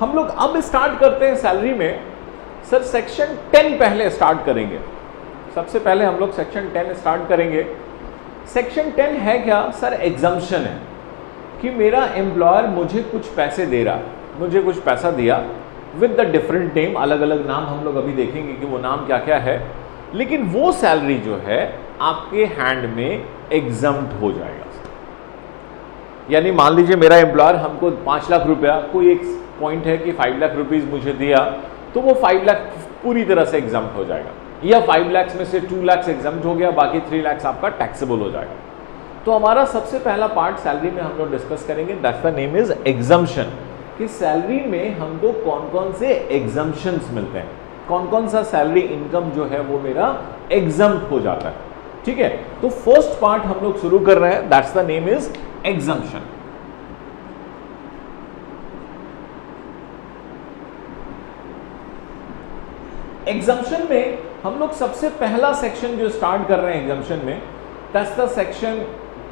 हम लोग अब स्टार्ट करते हैं सैलरी में। सर सेक्शन 10 पहले स्टार्ट करेंगे। सबसे पहले हम लोग सेक्शन 10 स्टार्ट करेंगे। सेक्शन 10 है क्या सर? एग्जम्पशन है कि मेरा एम्प्लॉयर मुझे कुछ पैसे दे रहा, मुझे कुछ पैसा दिया विद द डिफरेंट नेम, अलग अलग नाम हम लोग अभी देखेंगे कि वो नाम क्या क्या है, लेकिन वो सैलरी जो है आपके हैंड में एग्जम्प्ट हो जाएगा। यानी मान लीजिए मेरा एम्प्लॉयर हमको 5 लाख रुपया, कोई एक पॉइंट है कि 5 लाख रुपीज मुझे दिया, तो वो 5 लाख पूरी तरह से एग्जम्प्ट हो जाएगा, या 5 लाख में से 2 लाख एग्जम्प्ट हो गया, बाकी 3 लाख आपका टैक्सेबल हो जाएगा। तो हमारा सबसे पहला पार्ट सैलरी में हम लोग डिस्कस करेंगे, that's the name is exemption, कि सैलरी में हमको कौन कौन से एग्जम्पशंस मिलते हैं, कौन कौन सा सैलरी इनकम जो है वो मेरा एग्जम्प्ट हो जाता है। ठीक है, तो फर्स्ट पार्ट हम लोग शुरू कर रहे हैं, that's the name is exemption. Exemption में हम लोग सबसे पहला सेक्शन जो स्टार्ट कर रहे हैं एग्जम्पशन में, that's the section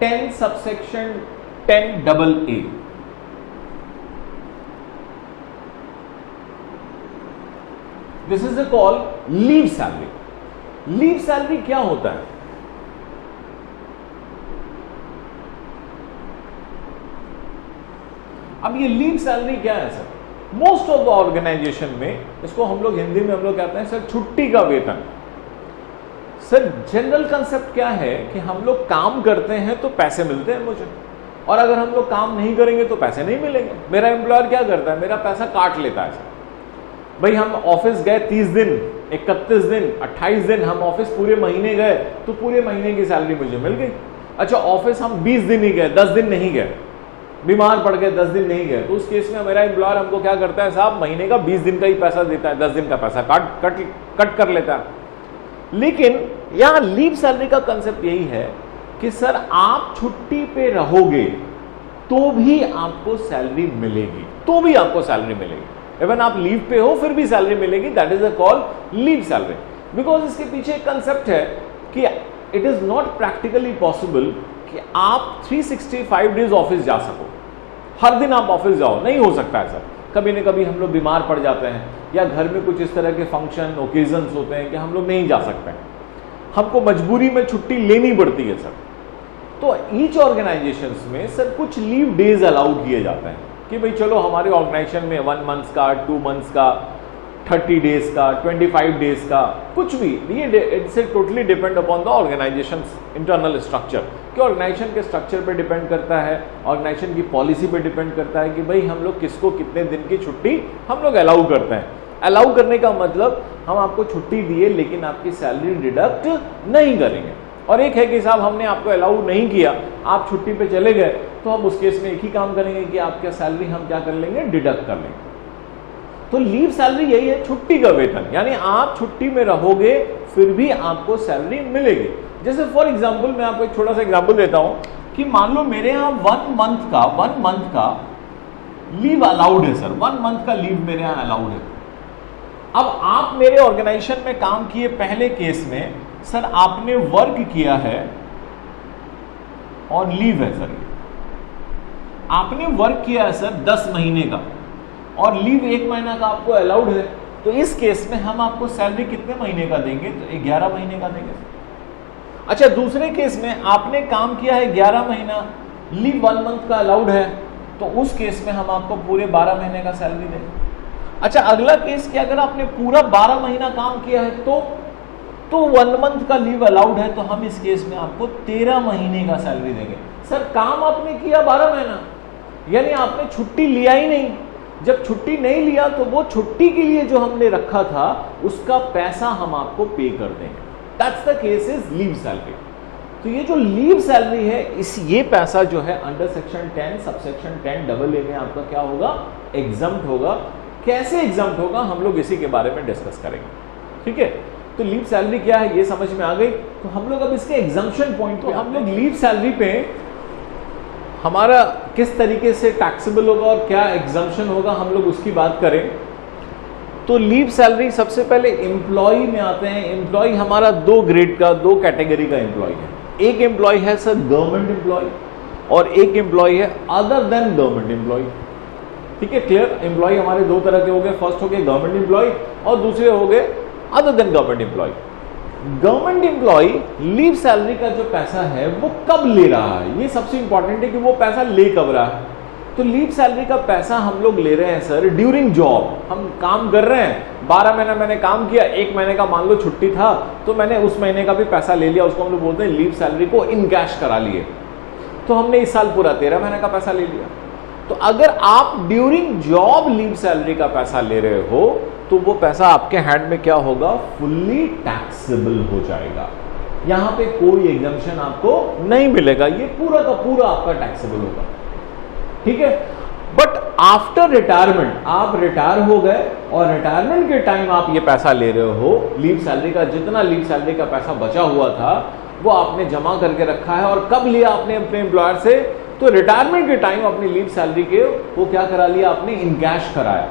10 subsection 10AA। This is call leave salary. Leave salary क्या होता है? अब ये लीव सैलरी क्या है sir? Most of the organization में इसको हम लोग हिंदी में हम लोग कहते हैं सर छुट्टी का वेतन। सर जनरल कंसेप्ट क्या है कि हम लोग काम करते हैं तो पैसे मिलते हैं मुझे, और अगर हम लोग काम नहीं करेंगे तो पैसे नहीं मिलेंगे। मेरा एम्प्लॉयर क्या करता है? मेरा पैसा काट लेता है सर। भाई हम ऑफिस गए 30 दिन, 31 दिन, 28 दिन, हम ऑफिस पूरे महीने गए तो पूरे महीने की सैलरी मुझे मिल गई। अच्छा ऑफिस हम 20 दिन ही गए, 10 दिन नहीं गए, बीमार पड़ गए 10 दिन नहीं गए, तो उस केस में मेरा एम्प्लॉयर हमको क्या करता है साहब? महीने का 20 दिन का ही पैसा देता है, 10 दिन का पैसा कट कर लेता है। लेकिन यहां लीव सैलरी का कंसेप्ट यही है कि सर आप छुट्टी पे रहोगे तो भी आपको सैलरी मिलेगी, तो भी आपको सैलरी मिलेगी। इवन आप लीव पे हो फिर भी सैलरी मिलेगी, that is a call leave salary. Because इसके पीछे एक कंसेप्ट है कि it is not practically possible कि आप 365 डेज ऑफिस जा सको, हर दिन आप ऑफिस जाओ, नहीं हो सकता है सर। कभी न कभी हम लोग बीमार पड़ जाते हैं या घर में कुछ इस तरह के फंक्शन ओकेजन्स होते हैं कि हम लोग नहीं जा सकते हैं, हमको मजबूरी में छुट्टी लेनी पड़ती है सर। तो ईच ऑर्गेनाइजेशंस में सर कुछ लीव डेज अलाउ किए जाते हैं कि भाई चलो हमारे ऑर्गेनाइजेशन में 1 मंथ का, 2 मंथ्स का, 30 डेज का, 25 डेज का, कुछ भी, ये it's totally depend upon the organization internal structure, कि ऑर्गेनाइजेशन के स्ट्रक्चर पे डिपेंड करता है, ऑर्गेनाइजेशन की पॉलिसी पे डिपेंड करता है कि भाई हम लोग किसको कितने दिन की छुट्टी हम लोग अलाउ करते हैं। अलाउ करने का मतलब हम आपको छुट्टी दिए लेकिन आपकी सैलरी डिडक्ट नहीं करेंगे, और एक है कि साहब हमने आपको अलाउ नहीं किया, आप छुट्टी पे चले गए, तो हम उस केस में एक ही काम करेंगे कि आपका सैलरी हम क्या कर लेंगे? डिडक्ट कर लेंगे। तो लीव सैलरी यही है, छुट्टी का वेतन, यानी आप छुट्टी में रहोगे फिर भी आपको सैलरी मिलेगी। जैसे फॉर एग्जांपल मैं आपको एक छोटा सा एग्जांपल देता हूं कि मान लो मेरे यहां 1 मंथ का लीव अलाउड है सर, 1 मंथ का लीव मेरे यहां अलाउड है। अब आप मेरे ऑर्गेनाइजेशन में काम किए, पहले केस में सर आपने वर्क किया है और लीव है सर, आपने वर्क किया है सर 10 महीने का और लीव 1 महीना का आपको अलाउड है, तो इस केस में हम आपको सैलरी कितने महीने का देंगे? तो 11 महीने का देंगे। अच्छा दूसरे केस में आपने काम किया है 11 महीना, लीव 1 मंथ का अलाउड है, तो उस केस में हम आपको पूरे 12 महीने का सैलरी देंगे। अच्छा अगला केस कि अगर आपने पूरा 12 महीना काम किया है तो 1 मंथ का लीव अलाउड है, तो हम इस केस में आपको 13 महीने का सैलरी देंगे। सर काम आपने किया 12 महीना, यानी आपने छुट्टी लिया ही नहीं। जब छुट्टी नहीं लिया तो वो छुट्टी के लिए जो हमने रखा था उसका पैसा हम आपको पे कर देंगे, that's the case is leave salary. तो ये जो लीव सैलरी है, ये पैसा जो है अंडर सेक्शन 10 सबसेक्शन 10AA में आपका क्या होगा? एग्जम्प्ट होगा। कैसे एग्जम्प्ट होगा हम लोग इसी के बारे में डिस्कस करेंगे, ठीक है। तो लीव सैलरी क्या है ये समझ में आ गई। तो हम लोग अब इसके एग्जम्पशन पॉइंट पे, हम लोग लीव सैलरी पे हमारा किस तरीके से टैक्सेबल होगा और क्या एग्जम्पशन होगा हम लोग उसकी बात करें। तो लीव सैलरी सबसे पहले एम्प्लॉय में आते हैं। एम्प्लॉय हमारा 2 ग्रेड का, 2 कैटेगरी का एम्प्लॉय है। एक एम्प्लॉय है सर गवर्नमेंट एम्प्लॉय और एक एम्प्लॉय है अदर देन गवर्नमेंट एम्प्लॉय। ठीक है, क्लियर। एम्प्लॉय हमारे दो तरह के हो गए, फर्स्ट हो गए गवर्नमेंट एम्प्लॉय और दूसरे हो गए other than government employ. Government employ leave salary का जो पैसा है वो कब ले रहा है, ये सबसे इंपॉर्टेंट है कि वो पैसा ले कब रहा है। तो लीव सैलरी का पैसा हम लोग ले रहे हैं सर ड्यूरिंग जॉब, हम काम कर रहे हैं, 12 महीना मैंने काम किया, 1 महीने का मान लो छुट्टी था तो मैंने उस महीने का भी पैसा ले लिया, उसको हम लोग बोलते हैं लीव सैलरी को इन कैश करा लिए। तो हमने इस साल पूरा 13 महीने का पैसा ले लिया। तो अगर आप ड्यूरिंग जॉब लीव सैलरी का पैसा ले रहे हो तो वो पैसा आपके हैंड में क्या होगा, फुल्ली टैक्सेबल हो जाएगा। यहां पे कोई एग्जम्पशन आपको नहीं मिलेगा, ये पूरा का पूरा आपका टैक्सेबल होगा, ठीक है। बट आफ्टर रिटायरमेंट, आप रिटायर हो गए और रिटायरमेंट के टाइम आप ये पैसा ले रहे हो, लीव सैलरी का जितना लीव सैलरी का पैसा बचा हुआ था वो आपने जमा करके रखा है। और कब लिया आपने अपने एम्प्लॉयर से, तो रिटायरमेंट के टाइम अपनी लीव सैलरी के वो क्या करा लिया आपने, इन कैश कराया।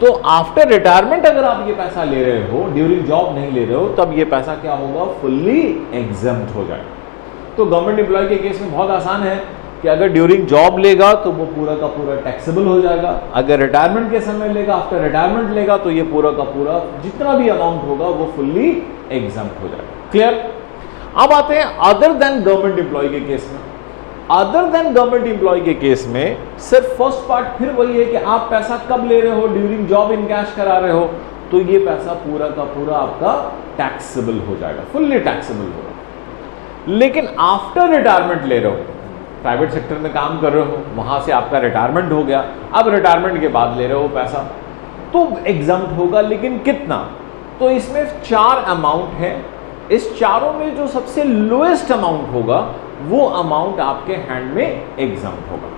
तो आफ्टर रिटायरमेंट अगर आप ये पैसा ले रहे हो, ड्यूरिंग जॉब नहीं ले रहे हो, तब ये पैसा क्या होगा, फुल्ली एग्जम्प्ट हो जाएगा। तो गवर्नमेंट एम्प्लॉय के केस में बहुत आसान है कि अगर ड्यूरिंग जॉब लेगा तो वो पूरा का पूरा टैक्सेबल हो जाएगा, अगर रिटायरमेंट के समय लेगा, आफ्टर रिटायरमेंट लेगा तो ये पूरा का पूरा जितना भी अमाउंट होगा वो फुल्ली एग्जम्प्ट हो जाएगा, क्लियर। अब आते हैं अदर देन गवर्नमेंट एम्प्लॉय के केस में। अदर देन गवर्नमेंट एम्प्लॉय के केस में सिर्फ फर्स्ट पार्ट फिर वही है कि आप पैसा कब ले रहे हो, ड्यूरिंग जॉब इन कैश करा रहे हो, तो ये पैसा पूरा का पूरा आपका टैक्सेबल हो जाएगा, फुल्ली टैक्सेबल होगा। लेकिन आफ्टर रिटायरमेंट ले रहे हो, प्राइवेट सेक्टर में काम कर रहे हो, वहां से आपका रिटायरमेंट हो गया, अब रिटायरमेंट के बाद ले रहे हो पैसा, तो एग्जम्प्ट होगा, लेकिन कितना। तो इसमें 4 अमाउंट है, इस चारों में जो सबसे लोएस्ट अमाउंट होगा वो अमाउंट आपके हैंड में एग्जम्प्ट होगा।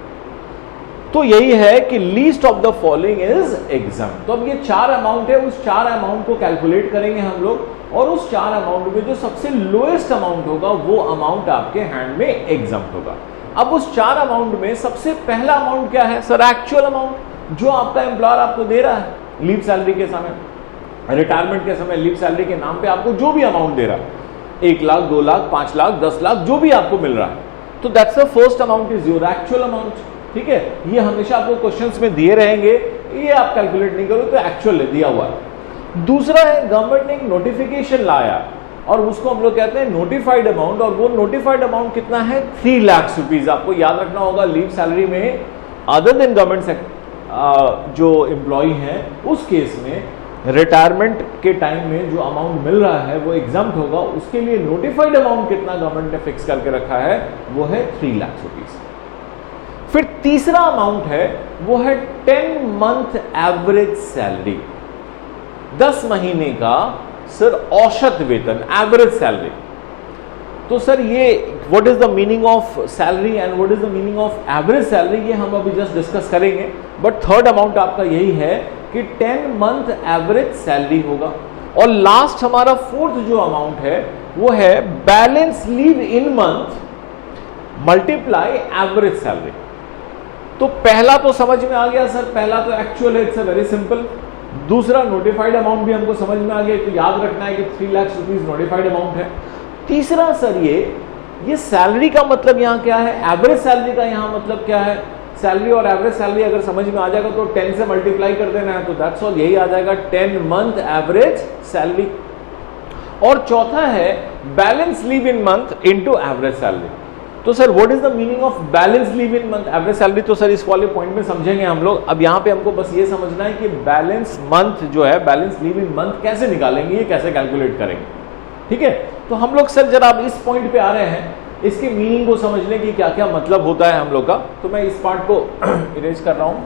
तो यही है कि least of the following is exempt. तो अब ये 4 अमाउंट है, उस 4 अमाउंट को कैलकुलेट करेंगे हम लोग, और उस 4 अमाउंट में जो सबसे लोएस्ट अमाउंट होगा वो अमाउंट आपके हैंड में एग्जम्प्ट होगा। अब उस 4 अमाउंट में सबसे पहला अमाउंट क्या है सर, एक्चुअल अमाउंट जो आपका एम्प्लॉयर आपको दे रहा है लीव सैलरी के समय, रिटायरमेंट के समय लीव सैलरी के नाम पे आपको जो भी अमाउंट दे रहा है, 1 लाख 2 लाख 5 लाख 10 लाख जो भी आपको मिल रहा है, तो that's the first amount is your actual amount, ठीक है। ये हमेशा आपको क्वेश्चंस में दिए रहेंगे, ये आप कैलकुलेट नहीं करो तो एक्चुअल दिया हुआ है। दूसरा है गवर्नमेंट ने एक नोटिफिकेशन लाया और उसको हम लोग कहते हैं नोटिफाइड अमाउंट, और वो नोटिफाइड अमाउंट कितना है, 3 लाख रुपीज। आपको याद रखना होगा लीव सैलरी में अदर देन गवर्नमेंट जो एम्प्लॉय है उस केस में रिटायरमेंट के टाइम में जो अमाउंट मिल रहा है वो एग्जम्प्ट होगा, उसके लिए नोटिफाइड अमाउंट कितना गवर्नमेंट ने फिक्स करके रखा है वो है 3 लाख रुपीज। फिर तीसरा अमाउंट है वो है 10 मंथ एवरेज सैलरी, 10 महीने का सर औसत वेतन, एवरेज सैलरी। तो सर ये what is the meaning of salary and what is the meaning of average salary, ये हम अभी जस्ट डिस्कस करेंगे। बट थर्ड अमाउंट आपका यही है कि 10 मंथ एवरेज सैलरी होगा। और लास्ट हमारा फोर्थ जो अमाउंट है वो है balance leave in month multiply average salary. तो पहला तो समझ में आ गया सर, पहला तो एक्चुअल है, इट्स अ वेरी सिंपल। दूसरा नोटिफाइड अमाउंट भी हमको समझ में आ गया, तो याद रखना है कि 3 लाख रुपीज नोटिफाइड अमाउंट है। तीसरा सर ये सैलरी का मतलब यहां क्या है, एवरेज सैलरी का यहां मतलब क्या है, सैलरी और एवरेज सैलरी अगर समझ में आ जाएगा तो 10 से मल्टीप्लाई कर देना है, तो दैट्स ऑल, यही आ जाएगा 10 मंथ एवरेज सैलरी। और चौथा है balance leave in month into average salary. तो sir what is the meaning of balance leave in month average salary, तो सर इस वाले पॉइंट में समझेंगे हम लोग। अब यहाँ पे हमको बस ये समझना है कि बैलेंस मंथ जो है, बैलेंस लीव इन मंथ कैसे निकालेंगे, ये कैसे कैलकुलेट करेंगे, ठीक है। तो हम लोग सर जरा अब इस पॉइंट पे आ रहे हैं, इसके मीनिंग को समझने की क्या क्या मतलब होता है हम लोग का। तो मैं इस पार्ट को इरेज कर रहा हूं।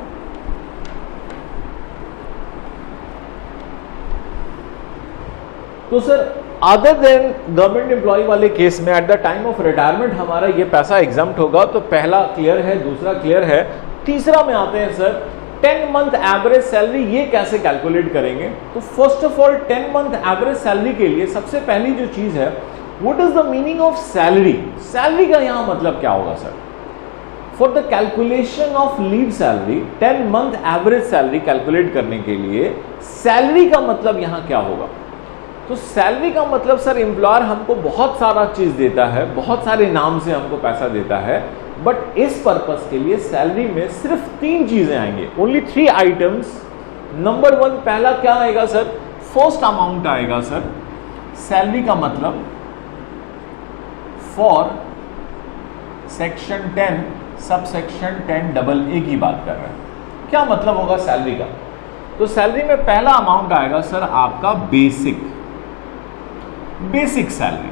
तो sir other than government employ वाले केस में at the time of retirement हमारा ये पैसा एग्जम्प्ट होगा। तो पहला क्लियर है, दूसरा क्लियर है। तीसरा में आते हैं सर 10 मंथ एवरेज सैलरी, ये कैसे कैलकुलेट करेंगे। तो first of all 10 month average salary के लिए सबसे पहली जो चीज है, what is the meaning of salary. Salary का यहां मतलब क्या होगा sir, for the calculation of leave salary, 10 month average salary calculate करने के लिए सैलरी का मतलब यहां क्या होगा। तो सैलरी का मतलब सर एम्प्लॉयर हमको बहुत सारा चीज देता है, बहुत सारे नाम से हमको पैसा देता है, बट इस पर्पस के लिए सैलरी में सिर्फ 3 चीजें आएंगे, ओनली 3 आइटम्स। नंबर 1 पहला क्या आएगा सर, फर्स्ट अमाउंट आएगा सर, सैलरी का मतलब for section 10 sub section 10AA की बात कर रहे हैं। क्या मतलब होगा सैलरी का, तो सैलरी में पहला अमाउंट आएगा सर आपका बेसिक सैलरी,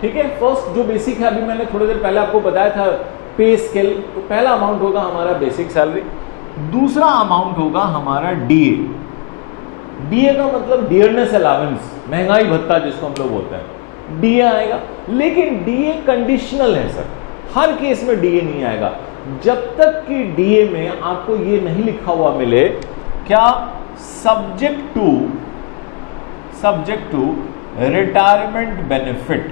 ठीक है। फर्स्ट जो बेसिक है, अभी मैंने थोड़ी देर पहले आपको बताया था पे स्केल, तो पहला अमाउंट होगा हमारा बेसिक सैलरी। दूसरा अमाउंट होगा हमारा डीए। डीए का मतलब डियरनेस अलावेंस, महंगाई भत्ता जिसको हम लोग बोलते हैं, डीए आएगा। लेकिन डीए कंडीशनल है सर, हर केस में डीए नहीं आएगा जब तक कि डीए में आपको ये नहीं लिखा हुआ मिले क्या, सब्जेक्ट टू रिटायरमेंट बेनिफिट,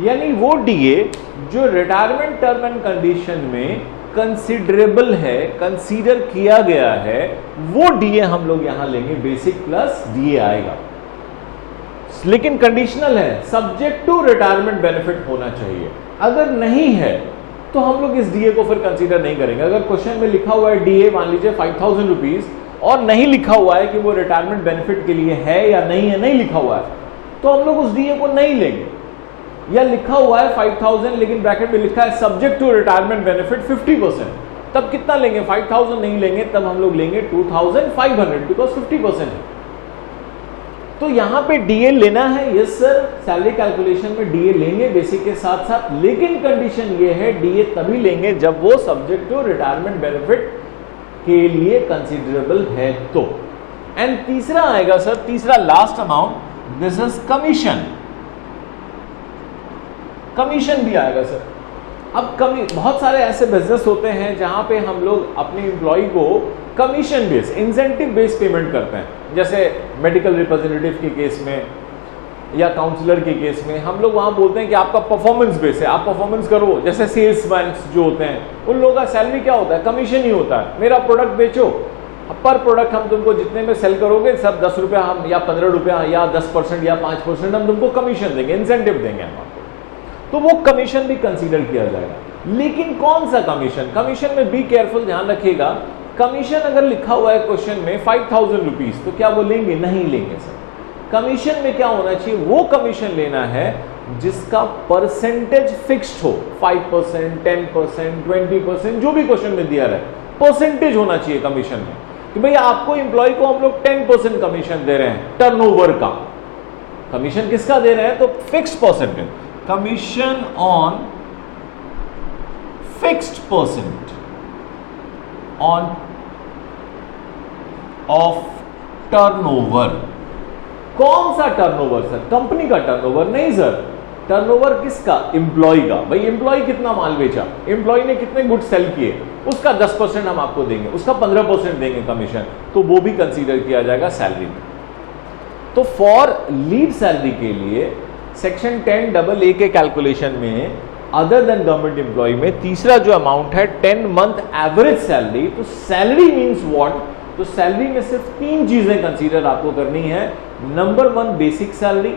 यानी वो डीए जो रिटायरमेंट टर्म एंड कंडीशन में कंसिडरेबल है, कंसीडर किया गया है, वो डीए हम लोग यहां लेंगे, बेसिक प्लस डीए आएगा। लेकिन कंडीशनल है, सब्जेक्ट टू रिटायरमेंट बेनिफिट होना चाहिए। अगर नहीं है तो हम लोग इस डीए को फिर कंसीडर नहीं करेंगे। अगर क्वेश्चन में लिखा हुआ है डीए मान लीजिए 5000 रुपीज और नहीं लिखा हुआ है कि वो रिटायरमेंट बेनिफिट के लिए है या नहीं है, नहीं लिखा हुआ है, तो हम लोग उस डीए को नहीं लेंगे। या लिखा हुआ है 5000 लेकिन ब्रैकेट में लिखा है सब्जेक्ट टू रिटायरमेंट बेनिफिट 50%, तब कितना लेंगे, 5000 नहीं लेंगे, तब हम लोग लेंगे 2500 बिकॉज 50% है। तो यहां पे डीए लेना है, यस सर, सैलरी कैलकुलेशन में डीए लेंगे बेसिक के साथ साथ, लेकिन कंडीशन ये है डीए तभी लेंगे जब वो सब्जेक्ट टू रिटायरमेंट बेनिफिट के लिए कंसीडरेबल है तो। एंड तीसरा आएगा सर, तीसरा last amount, this is commission. Commission भी आएगा सर। अब बहुत सारे ऐसे बिजनेस होते हैं जहां पे हम लोग अपने एम्प्लॉय को commission base, incentive base payment करते हैं, जैसे मेडिकल रिप्रेजेंटेटिव के केस में या काउंसलर के केस में हम लोग वहां बोलते हैं कि आपका परफॉर्मेंस बेस है, आप परफॉर्मेंस करो। जैसे सेल्समैन जो होते हैं उन लोगों का सैलरी क्या होता है, कमीशन ही होता है। मेरा प्रोडक्ट बेचो, पर प्रोडक्ट हम तुमको जितने में सेल करोगे सब 10 रुपया हम या 15 रुपया या 10% या 5% हम तुमको कमीशन देंगे, इंसेंटिव देंगे हम आपको, तो वो कमीशन भी कंसीडर किया जाएगा। लेकिन कौन सा कमीशन, कमीशन में बी केयरफुल, ध्यान रखिएगा, कमीशन अगर लिखा हुआ है क्वेश्चन में 5000 रुपीज, तो क्या वो लेंगे, नहीं लेंगे सर। कमीशन में क्या होना चाहिए, वो कमीशन लेना है जिसका परसेंटेज फिक्स्ड हो, 5%, 10%, 20%, जो भी क्वेश्चन में दिया रहे, परसेंटेज होना चाहिए कमीशन में कि भाई आपको एम्प्लॉय को हम लोग 10% कमीशन दे रहे हैं टर्नओवर का। कमीशन किसका दे रहे हैं, तो fixed percentage, commission on fixed percent on off turnover. कौन सा टर्नओवर सर, कंपनी का टर्नओवर नहीं सर, टर्नओवर किसका, एम्प्लॉय का। भाई एम्प्लॉय कितना माल बेचा, एम्प्लॉय ने कितने गुड सेल किए, उसका 10% हम आपको देंगे, उसका 15% देंगे कमीशन, तो वो भी कंसीडर किया जाएगा सैलरी में। तो फॉर लीड सैलरी के लिए सेक्शन 10AA के कैलकुलेशन में अदर देन गवर्नमेंट एम्प्लॉय में तीसरा जो अमाउंट है 10 मंथ एवरेज सैलरी। तो सैलरी मींस व्हाट, तो सैलरी में सिर्फ 3 चीजें कंसीडर आपको करनी है। Number 1 basic salary,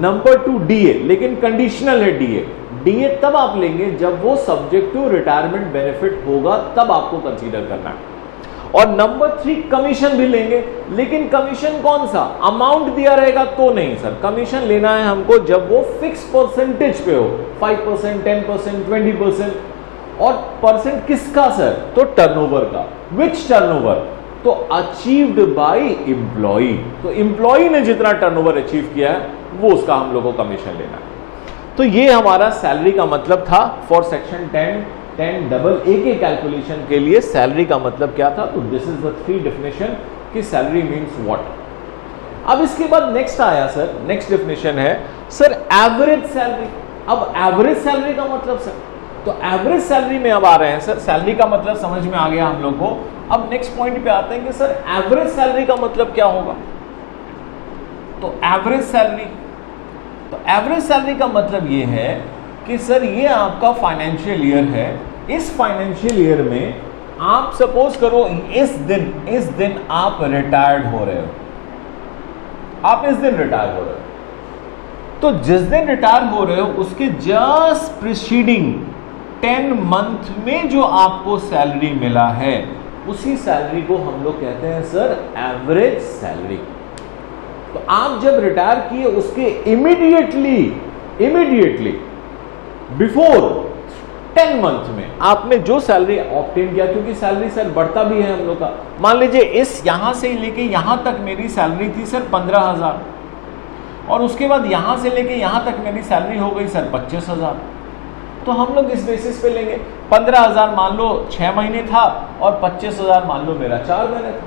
number 2 DA, लेकिन कंडीशनल है डीए। डीए तब आप लेंगे जब वो सब्जेक्ट टू रिटायरमेंट बेनिफिट होगा, तब आपको कंसीडर करना है। और नंबर 3 कमीशन भी लेंगे, लेकिन कमीशन कौन सा, अमाउंट दिया रहेगा तो नहीं सर, कमीशन लेना है हमको जब वो फिक्स परसेंटेज पे हो, 5%, 10%, 20%। और परसेंट किसका सर, तो टर्नओवर का। विच टर्नओवर, तो अचीव्ड बाय एम्प्लॉय, तो एम्प्लॉय ने जितना टर्नओवर अचीव किया है वो उसका हम लोग को कमीशन लेना है। तो ये हमारा सैलरी का मतलब था फॉर सेक्शन 10AA के कैलकुलेशन के लिए सैलरी का मतलब क्या था। तो दिस इज द 3 डेफिनेशन कि सैलरी मींस व्हाट। अब इसके बाद नेक्स्ट आया सर, नेक्स्ट डेफिनेशन है सर एवरेज सैलरी। अब एवरेज सैलरी का मतलब सर, तो एवरेज सैलरी में अब आ रहे हैं सर, सैलरी का मतलब समझ में आ गया हम लोग को। अब नेक्स्ट पॉइंट पे आते हैं कि सर एवरेज सैलरी का मतलब क्या होगा। तो एवरेज सैलरी, तो एवरेज सैलरी का मतलब ये है कि सर ये आपका फाइनेंशियल ईयर है, इस फाइनेंशियल ईयर में आप सपोज करो इस दिन आप रिटायर्ड हो रहे हो, आप इस दिन रिटायर हो रहे हो, तो जिस दिन रिटायर हो रहे हो उसके जस्ट प्रीसीडिंग 10 मंथ में जो आपको सैलरी मिला है उसी सैलरी को हम लोग कहते हैं सर एवरेज सैलरी। तो आप जब रिटायर किए उसके इमीडिएटली बिफोर 10 मंथ में आपने जो सैलरी ऑब्टेन किया, क्योंकि सैलरी सर बढ़ता भी है हम लोग का। मान लीजिए इस यहां से लेके यहां तक मेरी सैलरी थी सर 15,000 और उसके बाद यहां से लेके यहां तक मेरी सैलरी हो गई सर 25,000। तो हम लोग इस बेसिस पे लेंगे 15,000 मान लो 6 महीने था और 25,000 मान लो मेरा 4 महीने था,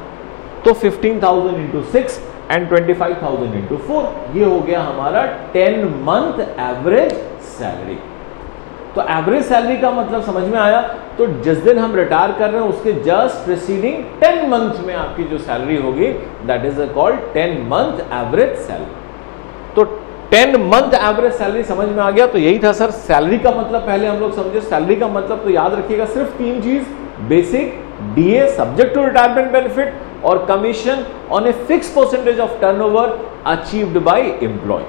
तो 15,000 इंटू 6 एंड 25,000 इंटू 4, ये हो गया हमारा 10 मंथ एवरेज सैलरी। तो एवरेज सैलरी का मतलब समझ में आया। तो जिस दिन हम रिटायर कर रहे हैं उसके जस्ट प्रीसीडिंग 10 मंथ में आपकी जो सैलरी होगी that is called 10 month average salary. तो 10 मंथ एवरेज सैलरी समझ में आ गया। तो यही था सर सैलरी का मतलब। पहले हम लोग समझे सैलरी का मतलब, तो याद रखिएगा सिर्फ 3 चीज, basic, DA subject to retirement benefit और commission on a fix percentage of turnover achieved by employee.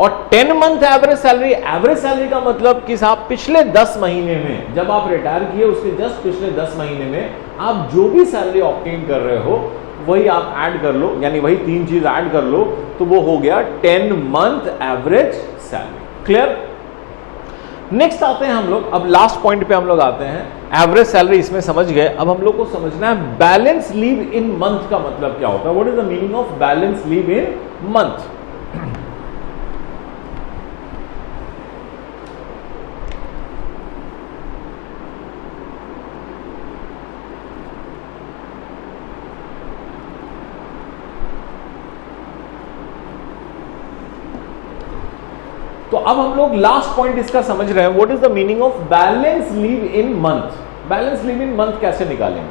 और 10 मंथ एवरेज सैलरी का मतलब कि साहब पिछले 10 महीने में जब आप रिटायर किए उसके जस्ट पिछले 10 महीने में आप जो भी सैलरी ऑब्टेन कर रहे हो वही आप ऐड कर लो, यानी वही 3 चीज ऐड कर लो, तो वो हो गया 10 month average salary. Clear? Next आते हैं हम लोग, अब लास्ट पॉइंट पे हम लोग आते हैं। एवरेज सैलरी इसमें समझ गए, अब हम लोग को समझना है बैलेंस लीव इन मंथ का मतलब क्या होता है। What is the meaning of balance leave in month? तो अब हम लोग लास्ट पॉइंट इसका समझ रहे हैं, what is the meaning of balance leave in month. Balance leave in month कैसे निकालेंगे?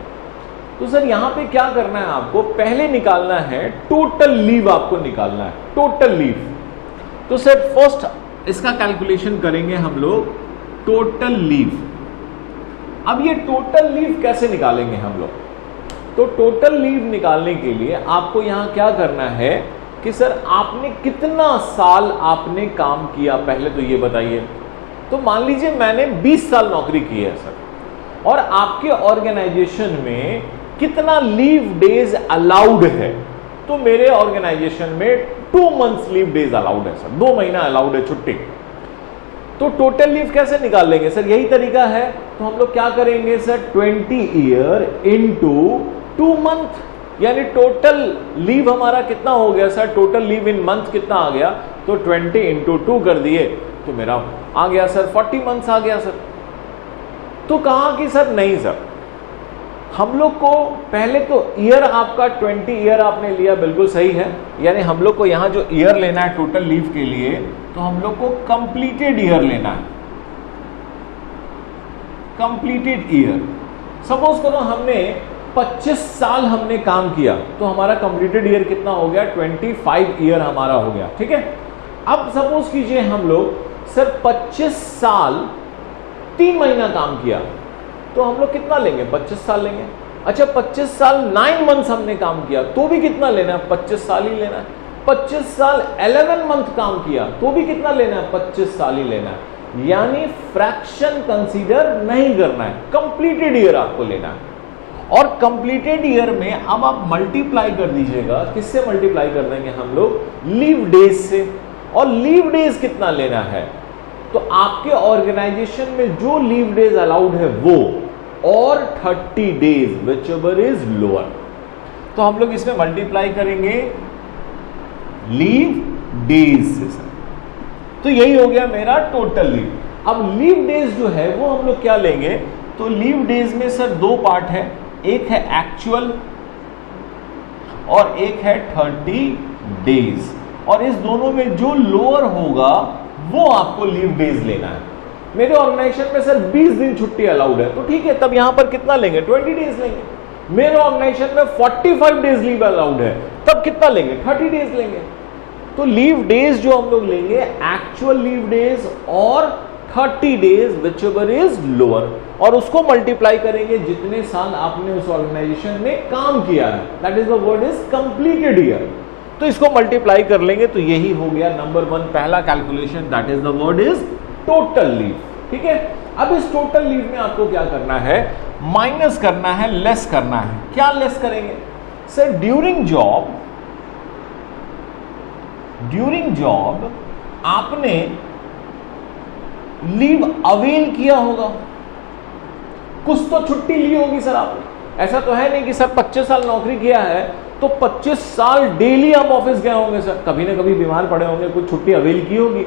तो सर यहां पे क्या करना है आपको, पहले निकालना है टोटल लीव, आपको निकालना है टोटल लीव। तो सर फर्स्ट इसका कैलकुलेशन करेंगे हम लोग टोटल लीव। अब ये टोटल लीव कैसे निकालेंगे हम लोग? तो टोटल लीव निकालने के लिए आपको यहां क्या करना है कि सर आपने कितना साल आपने काम किया, पहले तो ये बताइए। तो मान लीजिए मैंने 20 साल नौकरी की है सर, और आपके ऑर्गेनाइजेशन में कितना लीव डेज अलाउड है? तो मेरे ऑर्गेनाइजेशन में 2 मंथ्स लीव डेज अलाउड है सर, 2 महीना अलाउड है छुट्टी। तो टोटल लीव कैसे निकाल लेंगे सर? यही तरीका है। तो हम लोग क्या करेंगे सर, 20 ईयर इंटू 2 मंथ, यानी टोटल लीव हमारा कितना हो गया sir, total leave in month कितना आ गया? तो 20 इंटू 2 कर दिए तो मेरा आ गया सर 40 मंथ्स आ गया सर। तो कहा कि सर नहीं सर, हम लोग को पहले तो ईयर आपका 20 ईयर आपने लिया, बिल्कुल सही है, यानी हम लोग को यहां जो ईयर लेना है टोटल लीव के लिए, तो हम लोग को कंप्लीटेड ईयर लेना है, कंप्लीटेड ईयर। सपोज करो हमने 25 साल हमने काम किया, तो हमारा कंप्लीटेड ईयर कितना हो गया? 25 ईयर हमारा हो गया, ठीक है। अब सपोज कीजिए हम लोग सर 25 साल 3 महीना काम किया, तो हम लोग कितना लेंगे? 25 साल लेंगे। अच्छा 25 साल 9 मंथ्स हमने काम किया, तो भी कितना लेना है? 25 साल ही लेना है। 25 साल 11 मंथ काम किया, तो भी कितना लेना है? 25 साल ही लेना है। यानी फ्रैक्शन कंसीडर नहीं करना है, कंप्लीटेड ईयर आपको लेना है। और कंप्लीटेड ईयर में अब आप मल्टीप्लाई कर दीजिएगा, किससे मल्टीप्लाई कर देंगे हम लोग? लीव डेज से। और लीव डेज कितना लेना है? तो आपके ऑर्गेनाइजेशन में जो लीव डेज अलाउड है वो, और 30 days which ever is lower. तो हम लोग इसमें मल्टीप्लाई करेंगे लीव डेज से सर, तो यही हो गया मेरा टोटल लीव। अब लीव डेज जो है वो हम लोग क्या लेंगे? तो लीव डेज में सर 2 पार्ट है, एक है एक्चुअल और एक है 30 डेज, और इस दोनों में जो लोअर होगा वो आपको लीव डेज लेना है। मेरे ऑर्गेनाइजेशन में सर 20 दिन छुट्टी अलाउड है, तो ठीक है, तब यहां पर कितना लेंगे? 20 डेज लेंगे। मेरे ऑर्गेनाइजेशन में 45 डेज लीव अलाउड है, तब कितना लेंगे? 30 डेज लेंगे। तो लीव डेज जो हम लोग लेंगे एक्चुअल लीव डेज और 30 days which ever is lower, और उसको मल्टीप्लाई करेंगे जितने साल आपने उस ऑर्गेनाइजेशन में काम किया है, that is the word is completed year. तो इसको मल्टीप्लाई कर लेंगे तो यही हो गया नंबर 1 पहला calculation, that is the word is total leave. ठीक है, अब इस टोटल लीव में आपको क्या करना है, माइनस करना है, लेस करना है। क्या लेस करेंगे सर, ड्यूरिंग जॉब आपने लीव अवेल किया होगा, कुछ तो छुट्टी ली होगी सर आपने। ऐसा तो है नहीं कि सर 25 साल नौकरी किया है तो 25 साल डेली आप ऑफिस गए होंगे सर, कभी ना कभी बीमार पड़े होंगे, कुछ छुट्टी अवेल की होगी।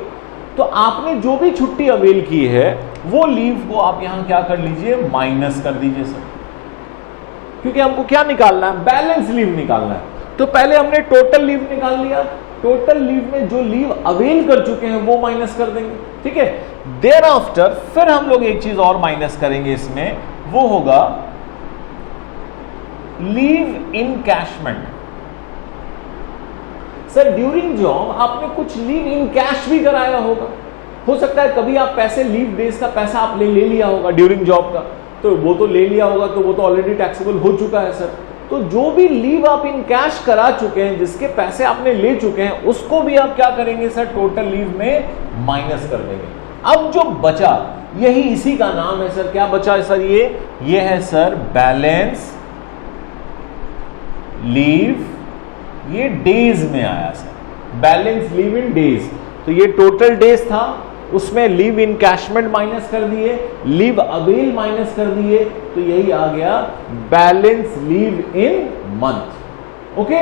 तो आपने जो भी छुट्टी अवेल की है वो लीव को आप यहां क्या कर लीजिए, माइनस कर दीजिए सर, क्योंकि हमको क्या निकालना है, बैलेंस लीव निकालना है। तो पहले हमने टोटल लीव निकाल लिया, टोटल लीव में जो लीव अवेल कर चुके हैं वो माइनस कर देंगे। ठीक है, देयर आफ्टर फिर हम लोग एक चीज और माइनस करेंगे इसमें, वो होगा leave encashment. Sir during job आपने कुछ लीव इन कैश भी कराया होगा, हो सकता है कभी आप पैसे, लीव डेज का पैसा आप ले लिया होगा ड्यूरिंग जॉब का, तो वो तो ले लिया होगा, तो वो तो ऑलरेडी टैक्सेबल हो चुका है सर। तो जो भी लीव आप इन कैश करा चुके हैं, जिसके पैसे आपने ले चुके हैं, उसको भी आप क्या करेंगे सर, टोटल लीव में माइनस कर देंगे। अब जो बचा यही इसी का नाम है सर, क्या बचा है सर, ये है सर बैलेंस लीव, ये डेज में आया सर, बैलेंस लीव इन डेज। तो ये टोटल डेज था, उसमें लीव इनकैशमेंट माइनस कर दिए, लीव अवेल माइनस कर दिए, तो यही आ गया balance leave in month. Okay,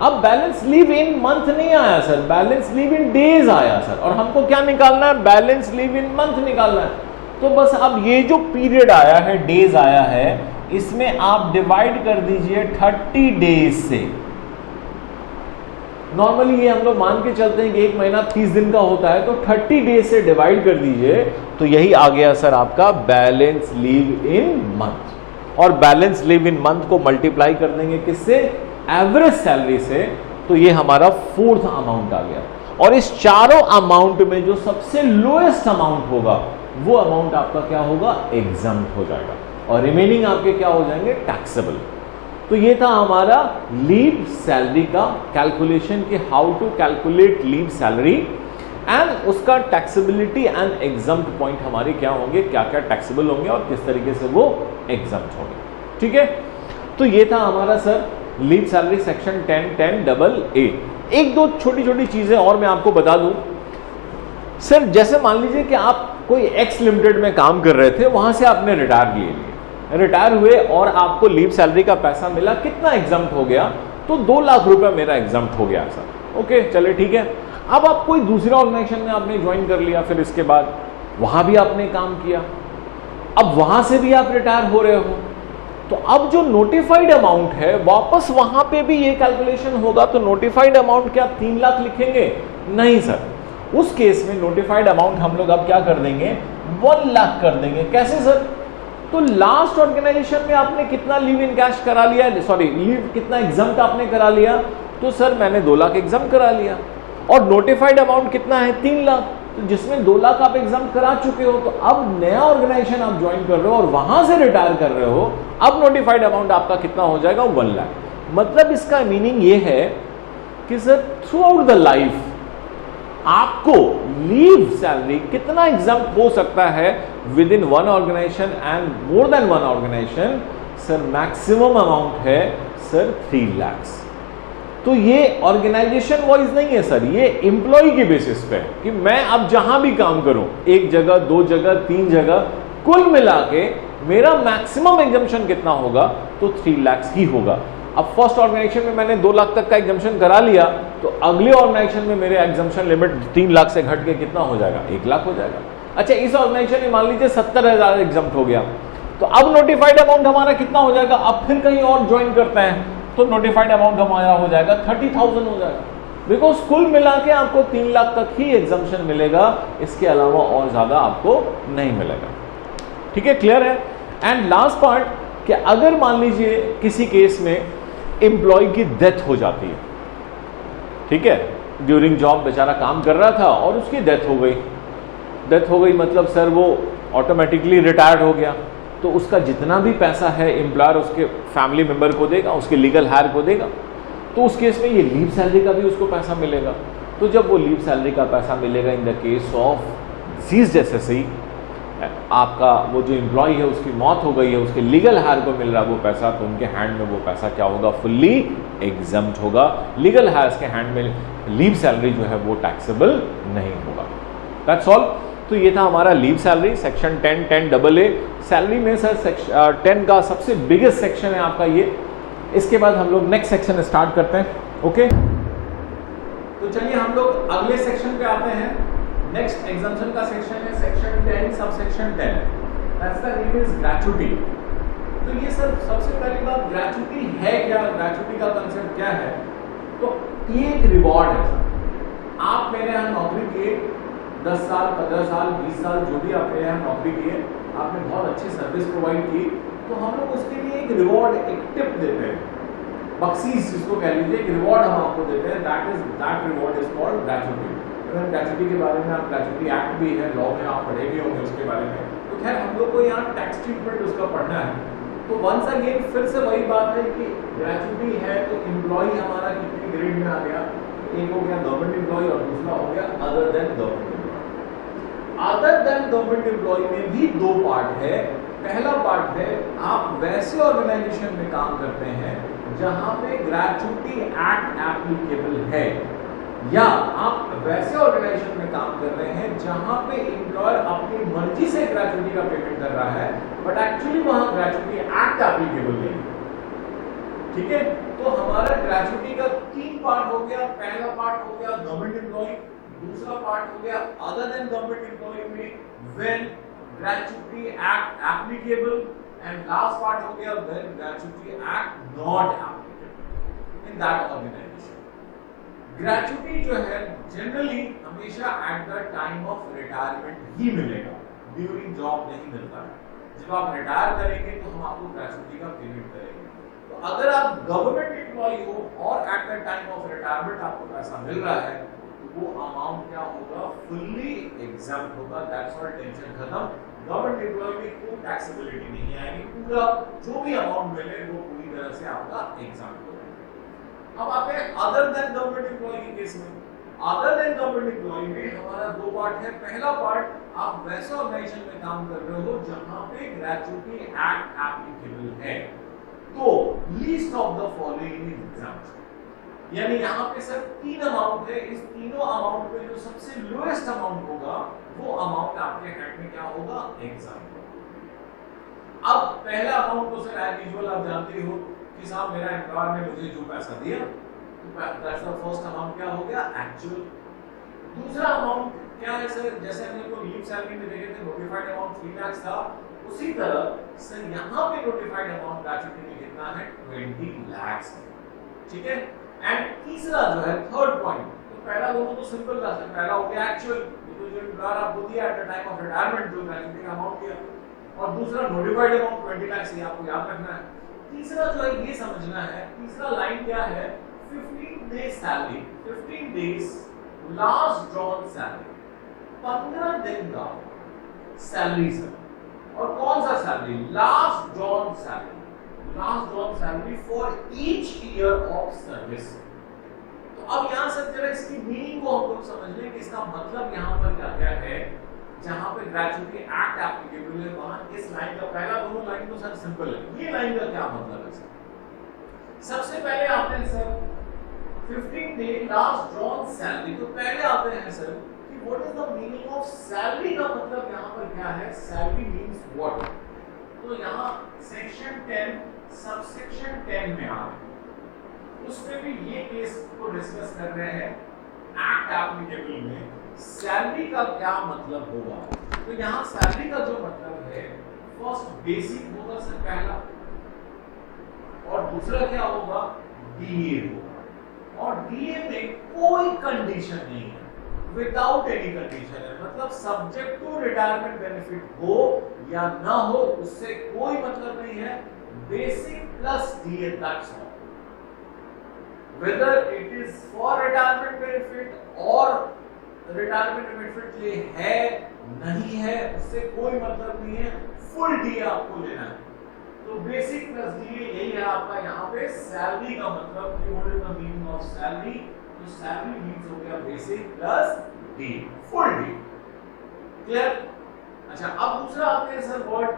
अब बैलेंस लीव इन मंथ नहीं आया सर, बैलेंस लीव इन डेज आया सर, और हमको क्या निकालना है, बैलेंस लीव इन मंथ निकालना है। तो बस अब ये जो पीरियड आया है, डेज आया है, इसमें आप डिवाइड कर दीजिए 30 डेज से। नॉर्मली ये हम लोग मान के चलते हैं कि एक महीना 30 दिन का होता है, तो 30 डेज से डिवाइड कर दीजिए, तो यही आ गया सर आपका बैलेंस लीव इन मंथ। और बैलेंस लीव इन मंथ को मल्टीप्लाई कर देंगे किससे, एवरेज सैलरी से, तो ये हमारा 4th अमाउंट आ गया। और इस चारों अमाउंट में जो सबसे लोएस्ट अमाउंट होगा वो अमाउंट आपका क्या होगा, एग्जम्प्ट हो जाएगा, और रिमेनिंग आपके क्या हो जाएंगे, टैक्सेबल। तो ये था हमारा लीव सैलरी का कैलकुलेशन कि how to calculate leave salary, and उसका टैक्सेबिलिटी एंड एग्जम्प्ट पॉइंट हमारे क्या होंगे, क्या क्या टैक्सेबल होंगे और किस तरीके से वो एग्जम्प्ट होंगे। ठीक है, तो ये था हमारा sir leave salary section 10(10)(a). एक दो छोटी छोटी चीजें और मैं आपको बता दूं सर, जैसे मान लीजिए कि आप कोई एक्स लिमिटेड में काम कर रहे थे, वहां से आपने रिटायर ले लिया, रिटायर हुए और आपको लीव सैलरी का पैसा मिला, कितना एग्जम्प्ट हो गया, तो 2 लाख रुपए मेरा एग्जम्प्ट हो गया सर। ओके, चले ठीक है। अब आप कोई दूसरे ऑर्गेनाइजेशन में आपने ज्वाइन कर लिया, फिर इसके बाद वहां भी आपने काम किया, अब वहां से भी आप रिटायर हो रहे हो, तो अब जो नोटिफाइड अमाउंट है वापस वहां पे भी ये कैलकुलेशन होगा। तो नोटिफाइड अमाउंट क्या 3 लाख लिखेंगे, नहीं सर, उस केस में नोटिफाइड अमाउंट हम लोग अब क्या कर देंगे, 1 लाख कर देंगे। कैसे सर, तो लास्ट ऑर्गेनाइजेशन में आपने कितना लीव इन कैश करा लिया, सॉरी लीव कितना एग्जम्प्ट आपने करा लिया, तो सर मैंने 2 लाख एग्जम्प्ट करा लिया, और नोटिफाइड अमाउंट कितना है, 3 लाख, तो जिसमें 2 लाख आप एग्जम्प्ट करा चुके हो, तो अब नया ऑर्गेनाइजेशन आप ज्वाइन कर रहे हो और वहां से रिटायर कर रहे हो, अब नोटिफाइड अमाउंट आपका कितना हो जाएगा, 1 लाख। मतलब इसका मीनिंग ये है कि sir throughout the life आपको लीव सैलरी कितना एग्जम्प्ट हो सकता है within 1 organisation and more than 1 organisation, sir maximum amount है सर 3 लाख। तो ये ऑर्गेनाइजेशन वाइज नहीं है सर, ये एम्प्लॉय की बेसिस पे कि मैं अब जहां भी काम करूं, 1 जगह 2 जगह 3 जगह, कुल मिला के मेरा मैक्सिमम एग्जम्पशन कितना होगा, तो 3 लाख ही होगा। अब फर्स्ट ऑर्गेनाइजेशन में मैंने 2 लाख तक का एग्जम्पशन करा लिया, तो अगले ऑर्गेनाइजेशन में मेरे एग्जम्पशन लिमिट 3 लाख से घट के कितना हो जाएगा, 1 लाख हो जाएगा। अच्छा, इस ऑर्गेनाइजेशन में मान लीजिए 70,000 एग्जम्प्ट हो गया, तो अब नोटिफाइड अमाउंट हमारा कितना हो जाएगा, अब फिर कहीं और ज्वाइन करते हैं तो नोटिफाइड अमाउंट हमारा हो जाएगा 30,000 हो जाएगा, बिकॉज कुल मिला के आपको 3 लाख तक ही एग्जम्पशन मिलेगा, इसके अलावा और ज्यादा आपको नहीं मिलेगा। ठीक है, क्लियर है। एंड लास्ट पार्ट कि अगर मान लीजिए किसी केस में एम्प्लॉय की डेथ हो जाती है, ठीक है, ड्यूरिंग जॉब बेचारा काम कर रहा था और उसकी डेथ हो गई, डेथ हो गई मतलब सर वो ऑटोमेटिकली रिटायर्ड हो गया, तो उसका जितना भी पैसा है एम्प्लॉयर उसके फैमिली मेंबर को देगा, उसके लीगल हायर को देगा। तो उस केस में ये लीव सैलरी का भी उसको पैसा मिलेगा। तो जब वो लीव सैलरी का पैसा मिलेगा in the case of ceased SSC, आपका वो जो एम्प्लॉय है उसकी मौत हो गई है, उसके लीगल हायर को मिल रहा है वो पैसा, तो उनके हैंड में वो पैसा क्या होगा, फुल्ली एग्जम्प्ट होगा। लीगल हायर्स के हैंड में लीव सैलरी जो है वो टैक्सेबल नहीं होगा। That's all. तो ये था हमारा leave salary section 10(10)AA। Salary में सर 10 का सबसे बिगेस्ट सेक्शन है आपका ये। इसके बाद हम लोग नेक्स्ट सेक्शन स्टार्ट करते हैं। ओके, तो चलिए हम लोग अगले सेक्शन पे आते हैं। नेक्स्ट एग्जाम्पशन का सेक्शन है section 10 subsection 10। That's the name is gratuity. तो ये सर सबसे पहली बात, ग्रेच्युटी है क्या, ग्रेच्युटी का कंसेप्ट क्या है? तो ये एक रिवॉर्ड है सर। आप मेरे यहाँ नौकरी किए 10 साल 15 साल 20 साल जो भी आप मेरे यहाँ नौकरी किए, आपने बहुत अच्छी सर्विस प्रोवाइड की, तो हम लोग उसके लिए एक रिवॉर्ड, एक टिप देते हैं, बख्शीश जिसको कह लीजिए, एक रिवॉर्ड हम आपको देते हैं। That reward is called gratuity. Gratuity के बारे में आप, ग्रेच्युटी एक्ट भी है, लॉ में आप पढ़े भी होंगे उसके बारे में। तो खैर हम लोग को यहाँ टैक्स ट्रीटमेंट उसका पढ़ना है। तो वंस अगेन फिर से वही बात है कि ग्रेच्युटी है तो एम्प्लॉय हमारा कितने ग्रेड में आ गया, एक हो गया गवर्नमेंट एम्प्लॉय और दूसरा हो गया other than government employ. Other than government employ में भी दो पार्ट है। पहला पार्ट है आप वैसे ऑर्गेनाइजेशन में काम करते हैं जहां पे ग्रेच्युटी एक्ट एप्लीकेबल है, या आप वैसे ऑर्गेनाइजेशन में काम कर रहे हैं जहां पे एम्प्लॉयर अपनी मर्जी से ग्रेच्युटी का पेमेंट कर रहा है, बट एक्चुअली वहां ग्रेच्युटी एक्ट एप्लीकेबल नहीं। ठीक है, तो हमारा ग्रेच्युटी का 3 पार्ट हो गया। पहला पार्ट हो गया गवर्नमेंट एम्प्लॉय, दूसरा पार्ट हो गया अदर देन गवर्नमेंट एम्प्लॉय में when gratuity act applicable, and last part हो गया when gratuity act not applicable in that organisation. Gratuity जो है जनरली हमेशा at the time of retirement ही मिलेगा, ड्यूरिंग जॉब नहीं मिलता है। जब आप रिटायर करेंगे तो हम आपको ग्रेच्युटी का पेमेंट करेंगे। तो अगर आप गवर्नमेंट एम्प्लॉय हो और eight the time of retirement आपको पैसा मिल रहा है, तो वो अमाउंट क्या होगा, फुल्ली एग्जम्प्ट होगा। दैट्स ऑल, टेंशन खत्म। गवर्नमेंट एम्प्लॉय में कोई टैक्सेबिलिटी नहीं आएगी, पूरा जो भी अमाउंट मिले वो पूरी तरह से आपका एग्जम्प्ट होगा। अब आते हैं अदर देन गवर्नमेंट एम्प्लॉय के केस में। अदर देन गवर्नमेंट एम्प्लॉय में हमारा दो पार्ट है। पहला पार्ट, आप वैसे ऑर्गेनाइजेशन में काम कर रहे हो जहां पे ग्रेच्युटी एक्ट एप्लीकेबल है, तो least of the following is exempt. यानी यहां पे सर 3 अमाउंट है, इस तीनों अमाउंट में जो सबसे लोएस्ट अमाउंट होगा वो अमाउंट आपके हैंड में क्या होगा, एग्जम्प्ट। अब पहला अमाउंट तो सर एज यूजुअल आप जानते हो कि साहब मेरा एम्प्लॉयर ने मुझे जो पैसा दिया, दैट्स द फर्स्ट अमाउंट क्या हो गया, एक्चुअल। दूसरा अमाउंट क्या है सर, जैसे हमने तो लीव सैलरी में देखे थे नोटिफाइड अमाउंट 3 लाख था, उसी तरह सर यहाँ पे नोटिफाइड अमाउंट ग्रेच्युटी में कितना है, 20 लाख है। ठीक है, एंड तीसरा जो है थर्ड पॉइंट, तो पहला दोनों तो सिंपल था सर, पहला हो गया एक्चुअल, तो जो एम्प्लॉयर आपको दिया eight the time of retirement जो ग्रेच्युटी का अमाउंट दिया, और दूसरा नोटिफाइड अमाउंट 20 लाख से आपको याद रखना है। तीसरा जो है ये समझना है, तीसरा लाइन क्या है, 15 days salary, 15 days last drawn salary, 15 दिन का सैलरी सर। और कौन सा salary, last drawn salary, last drawn salary for each year of service. तो अब यहां से जरा इसकी मीनिंग को हम लोग समझ लें कि इसका मतलब यहां पर क्या क्या है। जहां पे ग्रेच्युटी एक्ट एप्लीकेबल है वहां इस लाइन का, पहला दोनों लाइन तो सर सिंपल है, ये लाइन का क्या मतलब है सर। सबसे पहले आते हैं sir 15 day last drawn salary. तो पहले आते हैं सर कि what is the meaning of salary का मतलब यहां पर क्या है, सैलरी मींस व्हाट। तो यहां सेक्शन 10 सबसेक्शन 10 में आ रहे, उसमें भी ये केस को डिस्कस कर रहे हैं एक्ट एप्लीकेबल में सैलरी का क्या मतलब होगा। तो यहां सैलरी का जो मतलब है, फर्स्ट बेसिक होगा सर पहला, और दूसरा क्या होगा, डीए होगा। और डीए में कोई कंडीशन नहीं है, विदाउट एनी कंडीशन है, मतलब सब्जेक्ट टू रिटायरमेंट बेनिफिट हो या ना हो उससे कोई मतलब नहीं है। Basic plus DA, that's all. Whether it is for retirement benefit और रिटायरमेंट बेनिफिट ये है नहीं है उससे कोई मतलब नहीं है, फुल डीए आपको लेना है। तो बेसिक प्लस डीए यही है आपका यहाँ पे सैलरी का मतलब, what is the meaning of salary? तो सैलरी मींस हो गया basic plus D, full D. Clear? अच्छा, अब दूसरा आते हैं sir word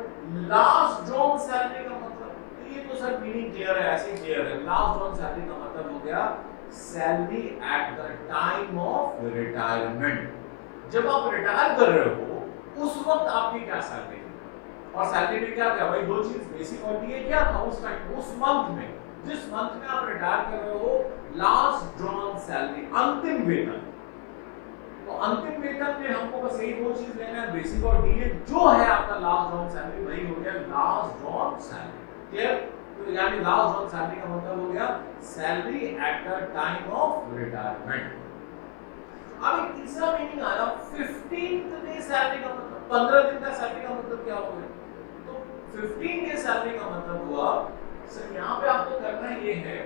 last drawn salary का मतलब। तो ये तो सर मीनिंग क्लियर है, ऐसे ही क्लियर है। लास्ट ड्रॉन सैलरी का मतलब हो गया salary eight the time of retirement. जब आप रिटायर कर रहे हो उस वक्त आपकी क्या सैलरी है? और सैलरी में क्या क्या भाई? दो चीज, बेसिक और डीए क्या था उस टाइम, उस मंथ में, जिस मंथ में आप रिटायर कर रहे हो, लास्ट ड्रॉन सैलरी, अंतिम वेतन। तो अंतिम वेतन में हमको बस यही दो चीज लेना है, बेसिक और डीए। जो है आपका लास्ट ड्रॉन सैलरी, वही हो गया लास्ट ड्रॉन सैलरी। क्लियर? तो यानी लास्ट ड्रॉन सैलरी का मतलब हो गया salary eight the time of retirement. अब एक तीसरा मीनिंग आया 15th डे सैलरी का मतलब, 15 दिन का सैलरी का मतलब क्या हो गया? तो 15 डे सैलरी का मतलब हुआ सर यहाँ पे आपको करना ये है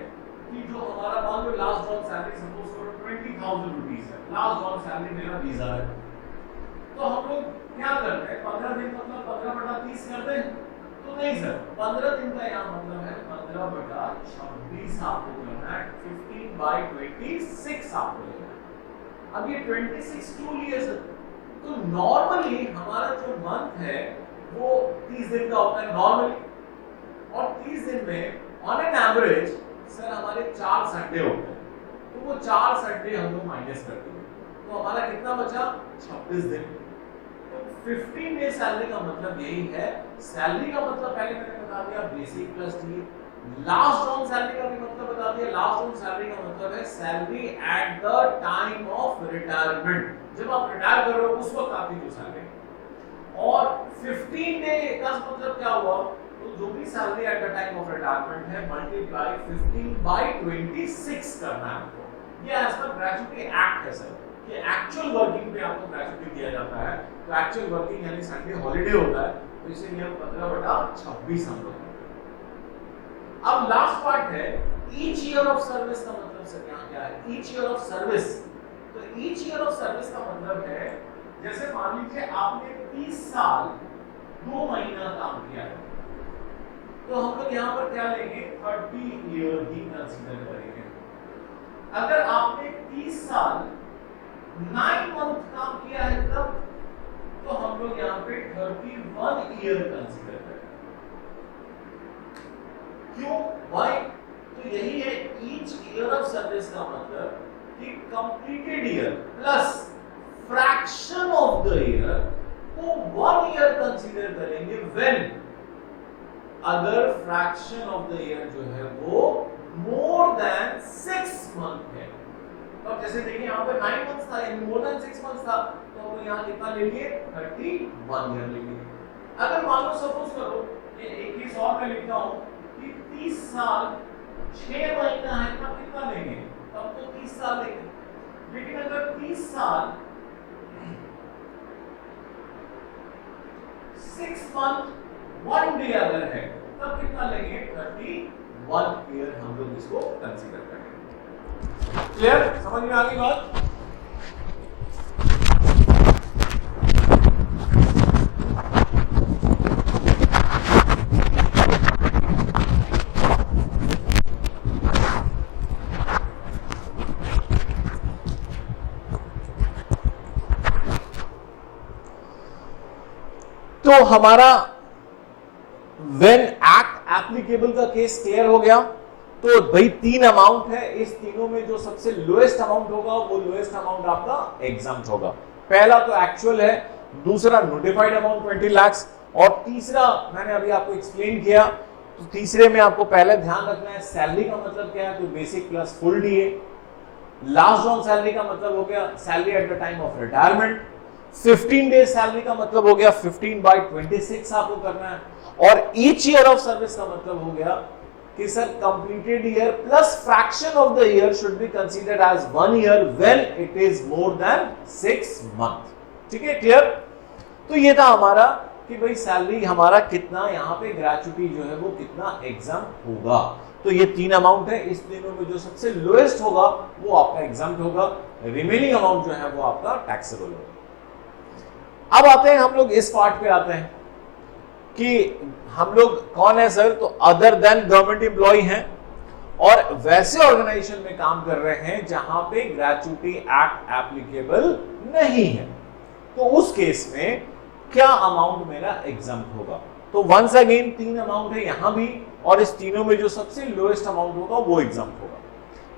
कि जो हमारा मान लो लास्ट ड्रॉन सैलरी सपोज करो 20,000 रुपीस है, लास्ट ड्रॉन सैलरी मेरा 20,000 है, तो हम लोग क्या करते हैं 15 दिन मतलब 15/30 करते हैं? तो नहीं सर, 15 दिन का यहाँ मतलब है 15/26 आपको करना है, 15/26 आपको लेना है। अब ये 26 क्यों लिए सर? तो नॉर्मली हमारा जो मंथ है वो 30 दिन का होता है नॉर्मली, और 30 दिन में ऑन एन एवरेज सर हमारे 4 संडे होते हैं, तो वो 4 संडे हम लोग माइनस करते हैं, तो हमारा कितना बचा? 26 दिन। तो 15 डे सैलरी का मतलब यही है। सैलरी का मतलब पहले मैंने बता दिया basic plus D. Last on salary का भी मतलब बता दिया। लास्ट ऑन सैलरी का मतलब है salary eight the time of retirement, जब आप रिटायर कर रहे हो उस वक्त आपकी जो सैलरी। और 15 डे का मतलब क्या हुआ? तो जो भी salary eight the time of retirement है मल्टीप्लाई 15/26 करना है आपको। ये एज पर ग्रेजुटी एक्ट है सर, कि एक्चुअल वर्किंग पे आपको ग्रेजुटी दिया जाता है। तो एक्चुअल वर्किंग यानी संडे हॉलीडे होता है, तो इसीलिए 15/26 हम लोग। अब लास्ट पार्ट है ईच ईयर ऑफ सर्विस का मतलब सर यहाँ क्या है? Each year of service. तो ईच ईयर ऑफ सर्विस का मतलब है जैसे मान लीजिए आपने 30 साल 2 महीना काम किया है, तो हम लोग यहाँ पर क्या लेंगे? 30 ईयर ही कंसीडर करेंगे। अगर आपने 30 साल 9 मंथ काम किया है तब, तो हम लोग यहाँ पे 31 ईयर कंसीडर करेंगे। क्यों? व्हाई? तो यही है ईच ईयर ऑफ सर्विस का मतलब कि completed year plus fraction of the year को 1 ईयर कंसीडर करेंगे व्हेन अगर फ्रैक्शन ऑफ द ईयर जो है वो मोर देन 6 मंथ है। तो जैसे देखिए यहाँ पे 9 मंथ्स था, यानी मोर देन 6 मंथ्स था, तो हम यहाँ कितना लेंगे? 31 ईयर लेंगे। अगर मान लो सपोज करो कि एक ही सौ में लिखता हूँ कि 30 साल 6 महीना है, तब कितना लेंगे? तब तो 30 साल लेंगे। लेकिन अगर 30 साल 6 मंथ 1 डे अगर है, तब कितना लेंगे? 31 ईयर हम लोग इसको कंसीडर करेंगे। क्लियर? समझ में आ गई बात? तो हमारा व्हेन एक्ट एप्लीकेबल का केस क्लियर हो गया। तो भाई 3 अमाउंट है, इस तीनों में जो सबसे लोएस्ट अमाउंट होगा वो लोएस्ट अमाउंट आपका एग्जाम्प्ट होगा। पहला तो एक्चुअल है, दूसरा नोटिफाइड अमाउंट 20 लाख, और तीसरा मैंने अभी आपको एक्सप्लेन किया। तो तीसरे में आपको पहले ध्यान रखना है सैलरी का मतलब क्या है, तो basic plus full DA. Last on salary का मतलब हो गया salary eight the time of retirement. 15 days salary का मतलब हो गया 15/26 आपको करना है। और ईच ईयर ऑफ सर्विस का मतलब हो गया कि sir completed year plus fraction of the year should be considered as 1 year when it is more than 6 month. ठीक है, क्लियर? तो ये था हमारा कि भाई सैलरी हमारा कितना यहाँ पे ग्रेचुटी जो है वो कितना एग्जाम होगा। तो ये 3 अमाउंट है, इस तीनों में जो सबसे लोएस्ट होगा वो आपका एग्जाम होगा, रिमेनिंग अमाउंट जो है वो आपका टैक्सेबल होगा। अब आते हैं हम लोग इस पार्ट पे आते हैं कि हम लोग कौन है सर, तो अदर देन गवर्नमेंट एम्प्लॉय हैं और वैसे ऑर्गेनाइजेशन में काम कर रहे हैं जहां पे ग्रेच्युटी एक्ट एप्लीकेबल नहीं है, तो उस केस में क्या अमाउंट मेरा एग्जम्प्ट होगा। तो वंस अगेन 3 अमाउंट है यहां भी, और इस तीनों में जो सबसे लोएस्ट अमाउंट होगा वो एग्जम्प्ट होगा।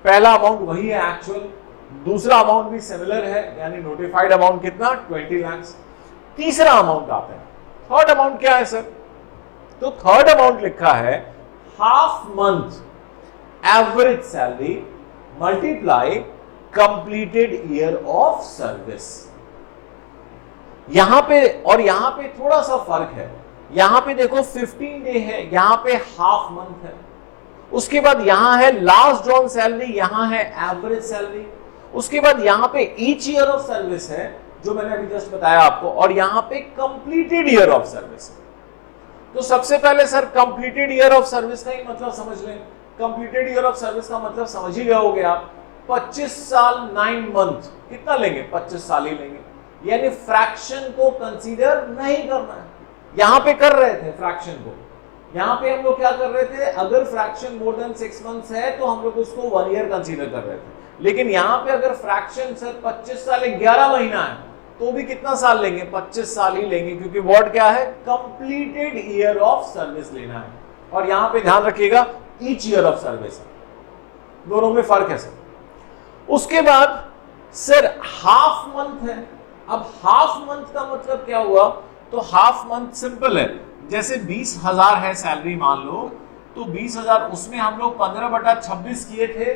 पहला अमाउंट वही है एक्चुअल, दूसरा अमाउंट भी सिमिलर है, यानी नोटिफाइड अमाउंट कितना 20 लाख। तीसरा अमाउंट आता है, थर्ड अमाउंट क्या है सर, तो थर्ड अमाउंट लिखा है half month average salary multiply completed year of service. यहां पे और यहां पे थोड़ा सा फर्क है, यहां पे देखो 15 डे है, यहां पे हाफ मंथ है, उसके बाद यहां है लास्ट ड्रॉन सैलरी, यहां है एवरेज सैलरी, उसके बाद यहां पे ईच ईयर ऑफ सर्विस है जो मैंने अभी जस्ट बताया आपको, और यहां पे कंप्लीटेड ईयर ऑफ सर्विस है। तो सबसे पहले sir completed year of service का ही मतलब समझ लें। कंप्लीटेड ईयर ऑफ सर्विस का मतलब समझ ही गए होगे आप, 25 साल 9 मंथ कितना लेंगे, 25 साल ही लेंगे, यानी फ्रैक्शन को कंसीडर नहीं करना है। यहां पे कर रहे थे फ्रैक्शन को, यहां पे हम लोग क्या कर रहे थे, अगर फ्रैक्शन मोर देन 6 मंथ्स है तो हम लोग उसको 1 ईयर कंसीडर कर रहे थे, लेकिन यहां पे अगर फ्रैक्शन सर 25 साल 11 महीना है तो भी कितना साल लेंगे, 25 साल ही लेंगे, क्योंकि वर्ड क्या है, कंप्लीटेड ईयर ऑफ सर्विस लेना है। और यहां पे ध्यान रखिएगा ईच ईयर ऑफ सर्विस, दोनों में फर्क है सर। उसके बाद सर हाफ मंथ है। अब हाफ मंथ का मतलब क्या हुआ, तो हाफ मंथ सिंपल है, जैसे 20,000 है सैलरी मान लो, तो 20,000 उसमें हम लोग 15/26 किए थे,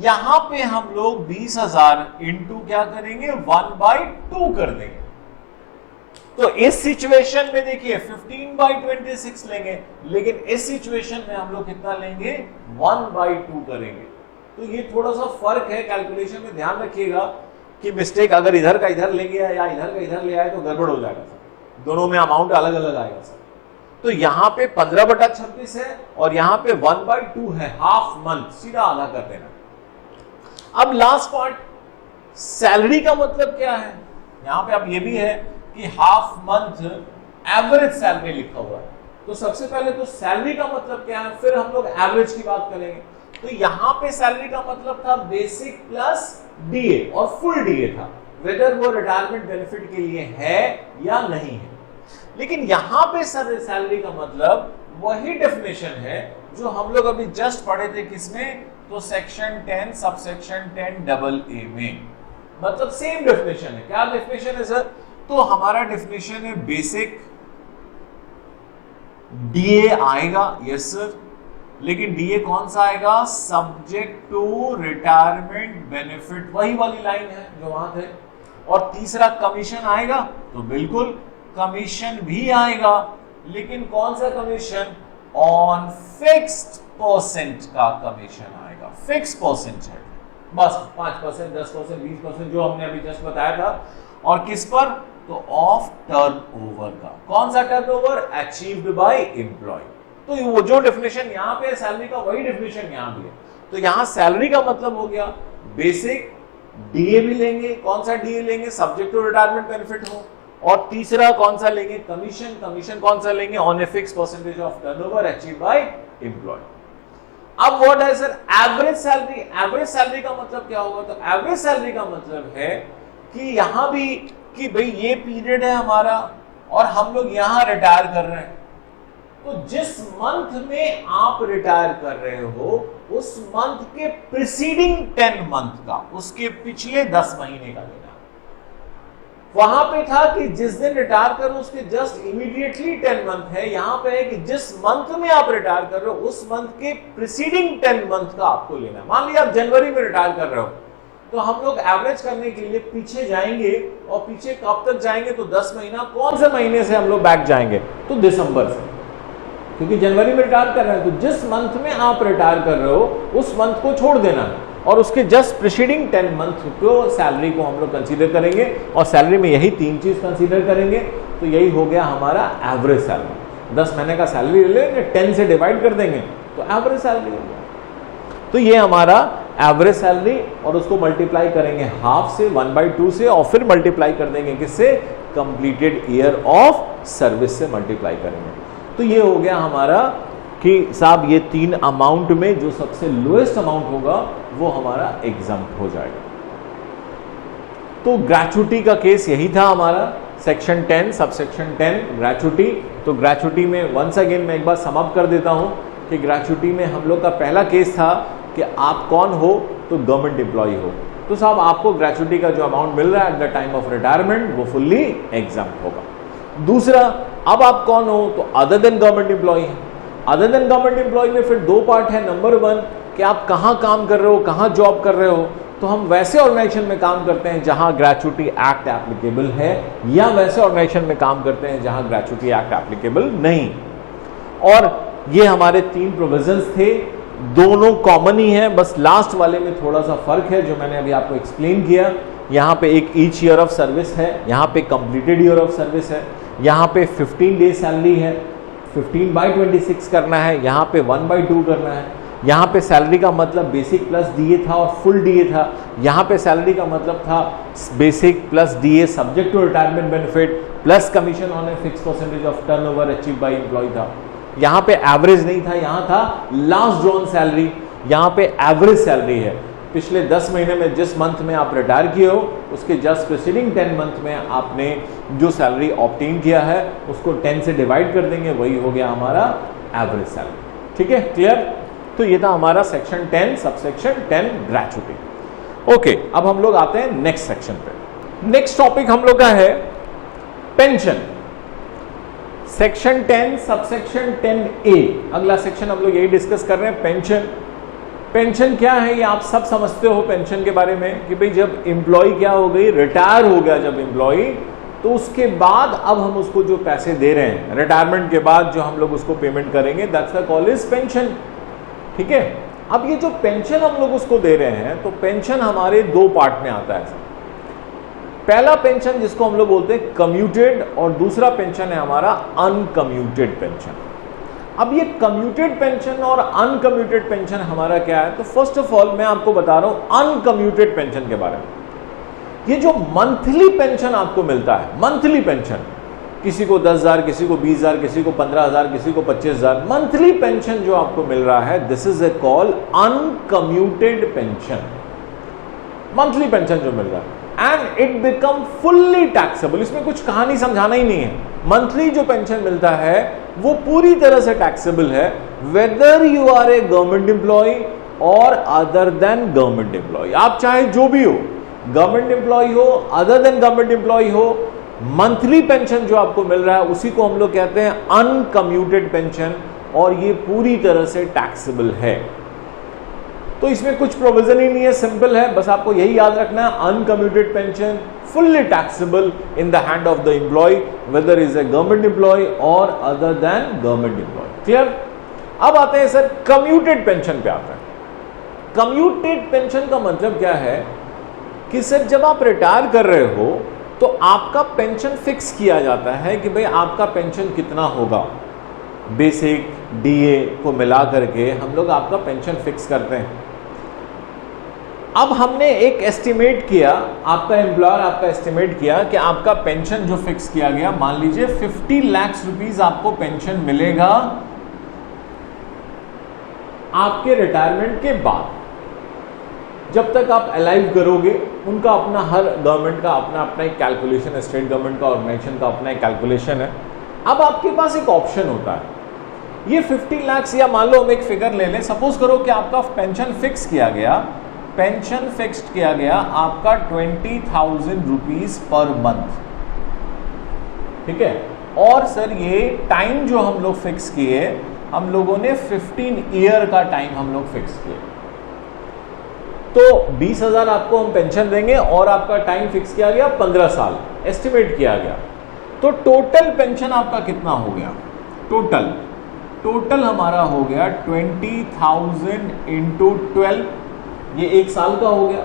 यहां पे हम लोग 20,000 इंटू क्या करेंगे 1/2 कर देंगे। तो इस सिचुएशन में देखिए 15/26 लेंगे, लेकिन इस सिचुएशन में हम लोग कितना लेंगे 1/2 करेंगे। तो ये थोड़ा सा फर्क है कैलकुलेशन में, ध्यान रखिएगा कि मिस्टेक अगर इधर का इधर ले गया या इधर का इधर ले आए तो गड़बड़ हो जाएगा सर, दोनों में अमाउंट अलग अलग आएगा सर। तो यहां पे 15/26 है और यहां पे 1/2 है, हाफ मंथ, सीधा आधा कर देना। अब लास्ट पार्ट, सैलरी का मतलब क्या है, यहां पे अब ये भी है कि हाफ मंथ एवरेज सैलरी लिखा हुआ है, तो सबसे पहले तो सैलरी का मतलब क्या है, फिर हम लोग एवरेज की बात करेंगे। तो यहां पे सैलरी का मतलब था बेसिक प्लस डीए, और फुल डीए था, वेदर वो रिटायरमेंट बेनिफिट के लिए है या नहीं है। लेकिन यहां पे सैलरी का मतलब वही डेफिनेशन है जो हम लोग अभी जस्ट पढ़े थे, किसमें, तो सेक्शन 10 सबसेक्शन 10AA में, मतलब सेम डेफिनेशन है। क्या डेफिनेशन है सर, तो हमारा डेफिनेशन है बेसिक डीए आएगा, यस सर, लेकिन डीए कौन सा आएगा, सब्जेक्ट टू रिटायरमेंट बेनिफिट, वही वाली लाइन है जो वहां थे। और तीसरा कमीशन आएगा, तो बिल्कुल कमीशन भी आएगा, लेकिन कौन सा कमीशन, ऑन फिक्स्ड परसेंट का कमीशन आएगा, फिक्स परसेंट है, बस 5%, 10%, 20% जो हमने अभी जस्ट बताया था। और किस पर, तो ऑफ टर्नओवर का, कौन सा टर्नओवर, अचीव्ड बाय एम्प्लॉय। तो वो जो डेफिनेशन यहाँ पे सैलरी का वही डेफिनेशन यहाँ भी है। तो यहाँ सैलरी का मतलब हो गया बेसिक, डीए भी लेंगे, कौन सा डीए लेंगे, सब्जेक्ट टू रिटायरमेंट बेनिफिट हो, और तीसरा कौन सा लेंगे, कमीशन, कमीशन कौन सा लेंगे, on a fix percentage of turnover achieved by employ. अब व्हाट है sir average salary, average salary का मतलब क्या होगा, तो एवरेज सैलरी का मतलब है कि यहां भी कि भाई ये पीरियड है हमारा और हम लोग यहां रिटायर कर रहे हैं, तो जिस मंथ में आप रिटायर कर रहे हो उस मंथ के प्रीसीडिंग 10 मंथ का, उसके पिछले 10 महीने का लेना। वहां पे था कि जिस दिन रिटायर करो उसके जस्ट इमीडिएटली 10 मंथ है, यहां पे है कि जिस मंथ में आप रिटायर कर रहे हो उस मंथ के प्रीसीडिंग 10 मंथ का आपको लेना। मान लिया आप जनवरी में रिटायर कर रहे हो, तो हम लोग एवरेज करने के लिए पीछे जाएंगे, और पीछे कब तक जाएंगे, तो 10 महीना, कौन से महीने से हम लोग बैक जाएंगे, तो दिसंबर से, क्योंकि जनवरी में रिटायर कर रहे हैं, तो जिस मंथ में आप रिटायर कर रहे हो उस मंथ को छोड़ देना और उसके जस्ट प्रीसीडिंग 10 मंथ को सैलरी को हम लोग कंसीडर करेंगे, और सैलरी में यही 3 चीज कंसीडर करेंगे। तो यही हो गया हमारा एवरेज सैलरी। 10 महीने का सैलरी ले लेंगे, 10 से डिवाइड कर देंगे तो एवरेज सैलरी हो गया। तो ये हमारा एवरेज सैलरी, और उसको मल्टीप्लाई करेंगे हाफ से, 1/2 से, और फिर मल्टीप्लाई कर देंगे किससे, कंप्लीटेड ईयर ऑफ सर्विस से मल्टीप्लाई करेंगे। तो ये हो गया हमारा कि साहब ये 3 अमाउंट में जो सबसे लोएस्ट अमाउंट होगा वो हमारा एग्जम्प्ट हो जाएगा। तो ग्रेचुटी का केस यही था हमारा, सेक्शन 10 सबसेक्शन 10 ग्रेचुटी। तो ग्रेचुटी में वंस अगेन मैं एक बार समाप्त कर देता हूं कि ग्रेचुटी में हम लोग का पहला केस था कि आप कौन हो, तो गवर्नमेंट एम्प्लॉय हो, तो साहब आपको ग्रेचुटी का जो अमाउंट मिल रहा है eight the time of retirement वो फुल्ली एग्जम्प्ट होगा। दूसरा, अब आप कौन हो, तो अदर देन गवर्नमेंट एम्प्लॉय है। अदर देन गवर्नमेंट एम्प्लॉय में फिर 2 पार्ट है। नंबर 1 कि आप कहां काम कर रहे हो, कहां जॉब कर रहे हो, तो हम वैसे ऑर्गेनाइजेशन में काम करते हैं जहां ग्रेचुटी एक्ट एप्लीकेबल है, या वैसे ऑर्गेनाइजेशन में काम करते हैं जहां ग्रेचुटी एक्ट एप्लीकेबल नहीं। और ये हमारे 3 प्रोविजंस थे, दोनों कॉमन ही है, बस लास्ट वाले में थोड़ा सा फर्क है जो मैंने अभी आपको एक्सप्लेन किया। यहाँ पे एक ईच ईयर ऑफ सर्विस है, यहाँ पे कंप्लीटेड ईयर ऑफ सर्विस है, यहाँ पे 15 डेज सैलरी है, 15/26 करना है, यहाँ पे 1/2 करना है। यहाँ पे सैलरी का मतलब बेसिक प्लस डीए था और फुल डीए था, यहाँ पे सैलरी का मतलब था basic plus DA subject to retirement benefit plus commission on a fix percentage of turnover achieve by employ था। यहाँ पे एवरेज नहीं था, यहाँ था लास्ट ड्रॉन सैलरी, यहाँ पे एवरेज सैलरी है। पिछले 10 महीने में जिस मंथ में आप रिटायर किए हो उसके जस्ट प्रीसीडिंग 10 मंथ में आपने जो सैलरी ऑब्टेन किया है उसको 10 से डिवाइड कर देंगे, वही हो गया हमारा एवरेज सैलरी। ठीक है, क्लियर? तो ये था हमारा सेक्शन 10 सबसेक्शन 10 ग्रेचुटी। ओके, अब हम लोग आते हैं नेक्स्ट सेक्शन पे। नेक्स्ट टॉपिक हम लोग का है पेंशन, सेक्शन 10 सबसेक्शन 10A। अगला सेक्शन हम लोग यही डिस्कस कर रहे हैं, पेंशन। पेंशन क्या है ये आप सब समझते हो पेंशन के बारे में कि भाई जब एम्प्लॉय क्या हो गई, रिटायर हो गया जब एम्प्लॉय, तो उसके बाद अब हम उसको जो पैसे दे रहे हैं रिटायरमेंट के बाद जो हम लोग उसको पेमेंट करेंगे, that's the call is pension. ठीक है, अब ये जो पेंशन हम लोग उसको दे रहे हैं, तो पेंशन हमारे 2 पार्ट में आता है। पहला पेंशन जिसको हम लोग बोलते हैं कम्यूटेड, और दूसरा पेंशन है हमारा अनकम्यूटेड पेंशन। अब ये कम्यूटेड पेंशन और अनकम्यूटेड पेंशन हमारा क्या है, तो फर्स्ट ऑफ ऑल मैं आपको बता रहा हूं अनकम्यूटेड पेंशन के बारे में। ये जो मंथली पेंशन आपको मिलता है, मंथली पेंशन, किसी को 10,000, किसी को 20,000, किसी को 15,000, किसी को 25,000, मंथली पेंशन जो आपको मिल रहा है, this is a call uncommuted pension. Monthly pension जो मिल रहा है and it become fully taxable. इसमें कुछ कहानी समझाना ही नहीं है, मंथली जो पेंशन मिलता है वो पूरी तरह से टैक्सेबल है, whether you are a government employ और अदर देन गवर्नमेंट एम्प्लॉय। आप चाहे जो भी हो, गवर्नमेंट एम्प्लॉय हो, अदर देन गवर्नमेंट एम्प्लॉय हो, मंथली पेंशन जो आपको मिल रहा है उसी को हम लोग कहते हैं अनकम्यूटेड पेंशन, और ये पूरी तरह से टैक्सेबल है। तो इसमें कुछ प्रोविजन ही नहीं है, सिंपल है, बस आपको यही याद रखना है, uncommuted pension fully taxable in the hand of the employee whether is a government employ और other than government employee. Clear? अब आते हैं सर कम्यूटेड पेंशन पे आते हैं। कम्यूटेड पेंशन का मतलब क्या है कि सर जब आप रिटायर कर रहे हो तो आपका पेंशन फिक्स किया जाता है कि भाई आपका पेंशन कितना होगा, बेसिक डीए को मिला करके हम लोग आपका पेंशन फिक्स करते हैं। अब हमने एक एस्टिमेट किया, आपका एम्प्लॉयर आपका एस्टिमेट किया कि आपका पेंशन जो फिक्स किया गया, मान लीजिए 50 लाख रुपीस आपको पेंशन मिलेगा आपके रिटायरमेंट के बाद। जब तक आप अलाइव करोगे, उनका अपना, हर गवर्नमेंट का अपना अपना एक कैलकुलेशन है, स्टेट गवर्नमेंट का, ऑर्गेनाइजेशन का अपना एक कैलकुलेशन है। अब आपके पास एक ऑप्शन होता है, ये 50 लाख या मान लो हम एक फिगर ले लें, सपोज करो कि आपका पेंशन फिक्स किया गया, पेंशन फिक्स्ड किया गया आपका 20,000 रुपीज पर मंथ। ठीक है, और सर ये टाइम जो हम लोग फिक्स किए, हम लोगों ने 15 ईयर का टाइम हम लोग फिक्स किए, तो 20,000 आपको हम पेंशन देंगे और आपका टाइम फिक्स किया गया 15 साल एस्टिमेट किया गया। तो टोटल पेंशन आपका कितना हो गया, टोटल हमारा हो गया 20,000 इंटू 12, ये 1 साल का हो गया।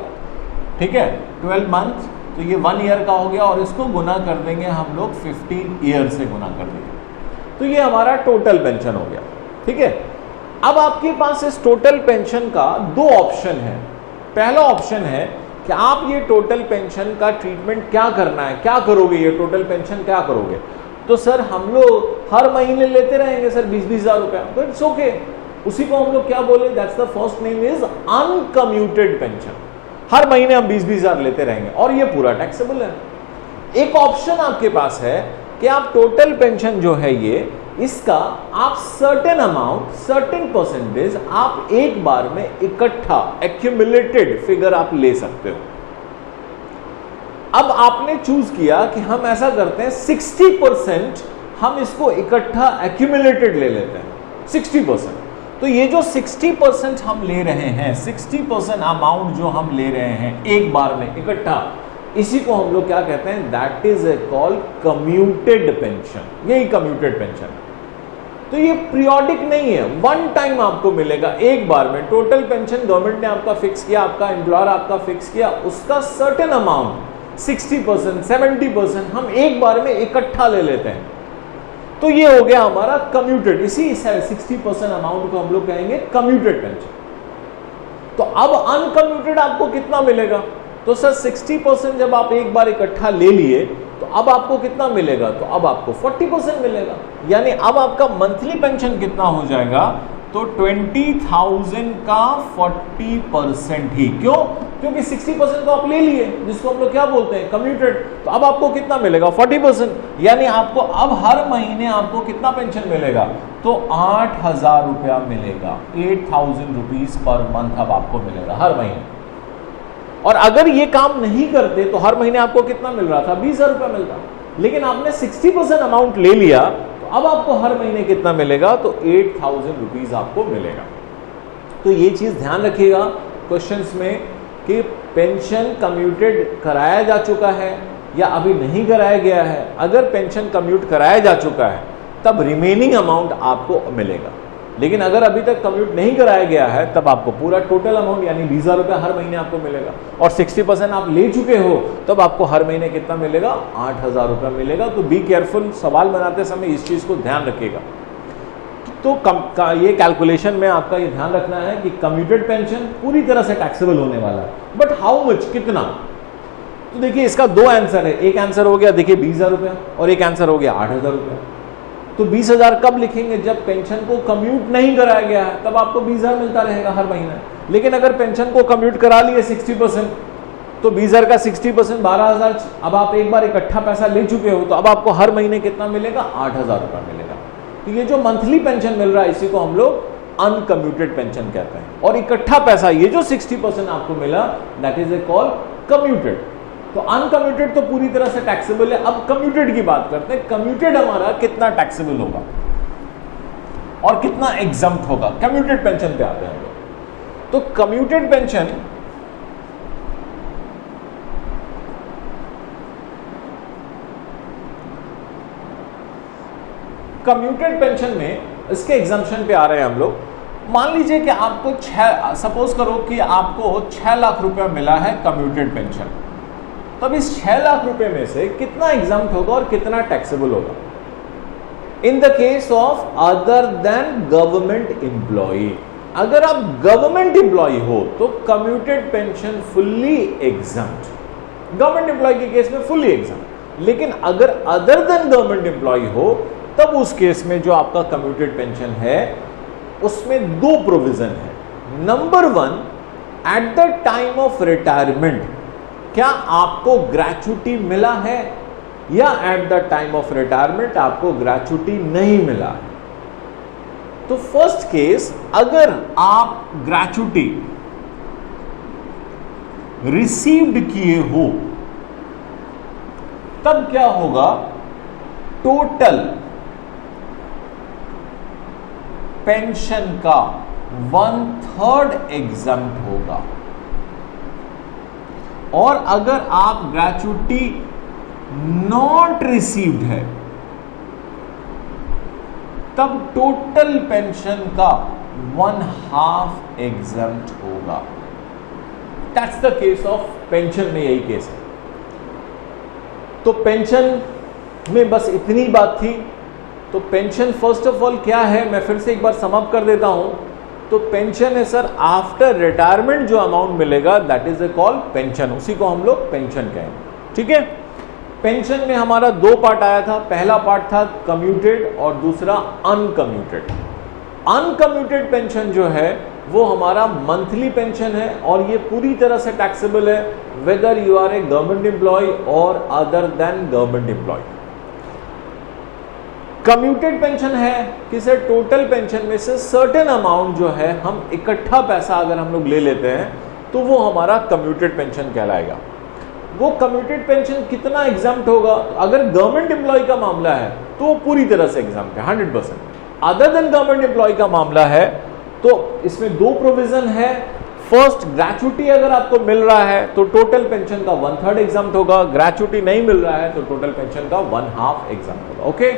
ठीक है, 12 मंथ, तो ये 1 ईयर का हो गया, और इसको गुना कर देंगे हम लोग 15 ईयर से गुना कर देंगे, तो ये हमारा टोटल पेंशन हो गया। ठीक है, अब आपके पास इस टोटल पेंशन का 2 ऑप्शन है। पहला ऑप्शन है कि आप ये टोटल पेंशन का ट्रीटमेंट क्या करना है, क्या करोगे, ये टोटल पेंशन क्या करोगे। तो सर हम लोग हर महीने लेते रहेंगे सर 20-20 हजार रुपया, तो इट्स ओके, उसी को हम लोग क्या बोले, that's the first name is uncommuted pension. हर महीने हम 20-20 हजार लेते रहेंगे और ये पूरा टैक्सेबल है। एक ऑप्शन आपके पास है कि आप टोटल पेंशन जो है ये, इसका आप सर्टेन अमाउंट, सर्टेन परसेंटेज आप एक बार में इकट्ठा एक्यूमुलेटेड फिगर आप ले सकते हो। अब आपने चूज किया कि हम ऐसा करते हैं 60% हम इसको इकट्ठा एक्यूमुलेटेड ले लेते हैं 60%। तो ये जो 60% हम ले रहे हैं, 60% अमाउंट जो हम ले रहे हैं एक बार में इकट्ठा, इसी को हम लोग क्या कहते हैं, that is a called commuted pension. यही कम्यूटेड पेंशन है। तो ये पीरियोडिक नहीं है, वन टाइम आपको मिलेगा एक बार में। टोटल पेंशन गवर्नमेंट ने आपका फिक्स किया, आपका एम्प्लॉयर आपका फिक्स किया, उसका सर्टेन अमाउंट 60%, 70% हम एक बार में इकट्ठा ले लेते हैं। तो ये हो गया हमारा कम्यूटेड। इसी 60% अमाउंट को हम लोग कहेंगे कम्यूटेड पेंशन। तो अब अनकम्यूटेड आपको कितना मिलेगा, तो सर 60% जब आप एक बार इकट्ठा ले लिए तो अब आपको कितना मिलेगा, तो अब आपको 40% मिलेगा। यानी अब आपका मंथली पेंशन कितना हो जाएगा, तो 20,000 का 40% ही। क्यों, क्योंकि 60% तो आप ले लिए, जिसको हम लोग क्या बोलते हैं, कम्यूटेड। तो अब आपको कितना मिलेगा, 40%। यानी आपको अब हर महीने आपको कितना पेंशन मिलेगा, तो 8,000 रुपया मिलेगा। 8,000 रुपीज पर मंथ अब आपको मिलेगा हर महीने। और अगर ये काम नहीं करते तो हर महीने आपको कितना मिल रहा था, 20,000 रुपया मिलता। लेकिन आपने 60% अमाउंट ले लिया, तो अब आपको हर महीने कितना मिलेगा, तो 8,000 रुपीज आपको मिलेगा। तो ये चीज ध्यान रखिएगा क्वेश्चंस में कि पेंशन कम्यूटेड कराया जा चुका है या अभी नहीं कराया गया है। अगर पेंशन कम्यूट कराया जा चुका है तब रिमेनिंग अमाउंट आपको मिलेगा, लेकिन अगर अभी तक कम्यूट नहीं कराया गया है तब आपको पूरा टोटल अमाउंट यानी 20,000 रुपया हर महीने आपको मिलेगा। और 60% आप ले चुके हो तब आपको हर महीने कितना मिलेगा, 8,000 रुपया मिलेगा। तो बी केयरफुल, सवाल बनाते समय इस चीज को ध्यान रखिएगा। तो ये कैलकुलेशन में आपका ये ध्यान रखना है कि कम्यूटेड पेंशन पूरी तरह से टैक्सेबल होने वाला है, बट हाउ मच, कितना। तो देखिए इसका दो आंसर है। एक आंसर हो गया देखिए 20,000 रुपया और एक आंसर हो गया 8,000 रुपया। तो 20,000 कब लिखेंगे, जब पेंशन को कम्यूट नहीं कराया गया है, तब आपको 20,000 मिलता रहेगा हर महीने। लेकिन अगर पेंशन को कम्यूट करा लिए 60%, तो 20,000 का 60% 12,000। अब आप एक बार इकट्ठा पैसा ले चुके हो, तो अब आपको हर महीने कितना मिलेगा, 8,000 रुपया मिलेगा। तो ये जो मंथली पेंशन मिल रहा है इसी को हम लोग अनकम्यूटेड पेंशन कहते हैं। और इकट्ठा पैसा ये जो 60% आपको मिला, that is a call commuted. तो अनकम्यूटेड तो पूरी तरह से टैक्सेबल है। अब कम्यूटेड की बात करते हैं। कम्यूटेड हमारा कितना टैक्सेबल होगा और कितना एग्जम्प्ट होगा। कम्यूटेड पेंशन पे आते हैं हम लोग। तो कम्यूटेड पेंशन में इसके एग्जम्पशन पे आ रहे हैं हम लोग। मान लीजिए कि आपको सपोज करो कि आपको 6 लाख रुपया मिला है कम्यूटेड पेंशन। तब इस 6 लाख रुपए में से कितना एग्जम्प्ट होगा और कितना टैक्सेबल होगा। In the case of other than government employ, अगर आप गवर्नमेंट एम्प्लॉय हो तो commuted pension fully exempt, government employ के केस में फुल्ली एग्जम्प्ट। लेकिन अगर अदर देन गवर्नमेंट एम्प्लॉय हो तब उस केस में जो आपका कम्यूटेड पेंशन है उसमें दो प्रोविजन है। Number 1, eight the time of retirement क्या आपको ग्रेच्युटी मिला है, या eight the time of retirement आपको ग्रेच्युटी नहीं मिला है। तो फर्स्ट केस, अगर आप ग्रेच्युटी रिसीव्ड किए हो तब क्या होगा, टोटल पेंशन का 1/3 एग्जम्प्ट होगा। और अगर आप ग्रेच्युटी नॉट रिसीव्ड है तब टोटल पेंशन का 1/2 एग्जम्प्ट होगा। That's the case of pension में, यही केस है। तो पेंशन में बस इतनी बात थी। तो पेंशन फर्स्ट ऑफ ऑल क्या है, मैं फिर से एक बार समअप कर देता हूं। तो पेंशन है सर आफ्टर रिटायरमेंट जो अमाउंट मिलेगा that is a call pension, उसी को हम लोग पेंशन कहेंगे। ठीक है, पेंशन में हमारा दो पार्ट आया था, पहला पार्ट था कम्यूटेड और दूसरा अनकम्यूटेड। अनकम्यूटेड पेंशन जो है वो हमारा मंथली पेंशन है और ये पूरी तरह से टैक्सेबल है whether you are a government employ और other than government employee. Commuted pension है कि सर टोटल पेंशन में से सर्टेन अमाउंट जो है हम इकट्ठा पैसा अगर हम लोग ले लेते हैं तो वो हमारा कम्यूटेड पेंशन कहलाएगा। वो कम्यूटेड पेंशन कितना एग्जाम्प्ट होगा? अगर गवर्नमेंट एम्प्लॉय का मामला है तो वो पूरी तरह से एग्जाम्प्ट है 100%। अदर देन गवर्नमेंट एम्प्लॉय का मामला है तो इसमें दो प्रोविजन है। फर्स्ट, ग्रेचुटी अगर आपको मिल रहा है तो टोटल पेंशन का 1/3 एग्जाम्प्ट होगा, ग्रेचुटी नहीं मिल रहा है तो टोटल पेंशन का 1/2 एग्जाम्प्ट होगा। ओके।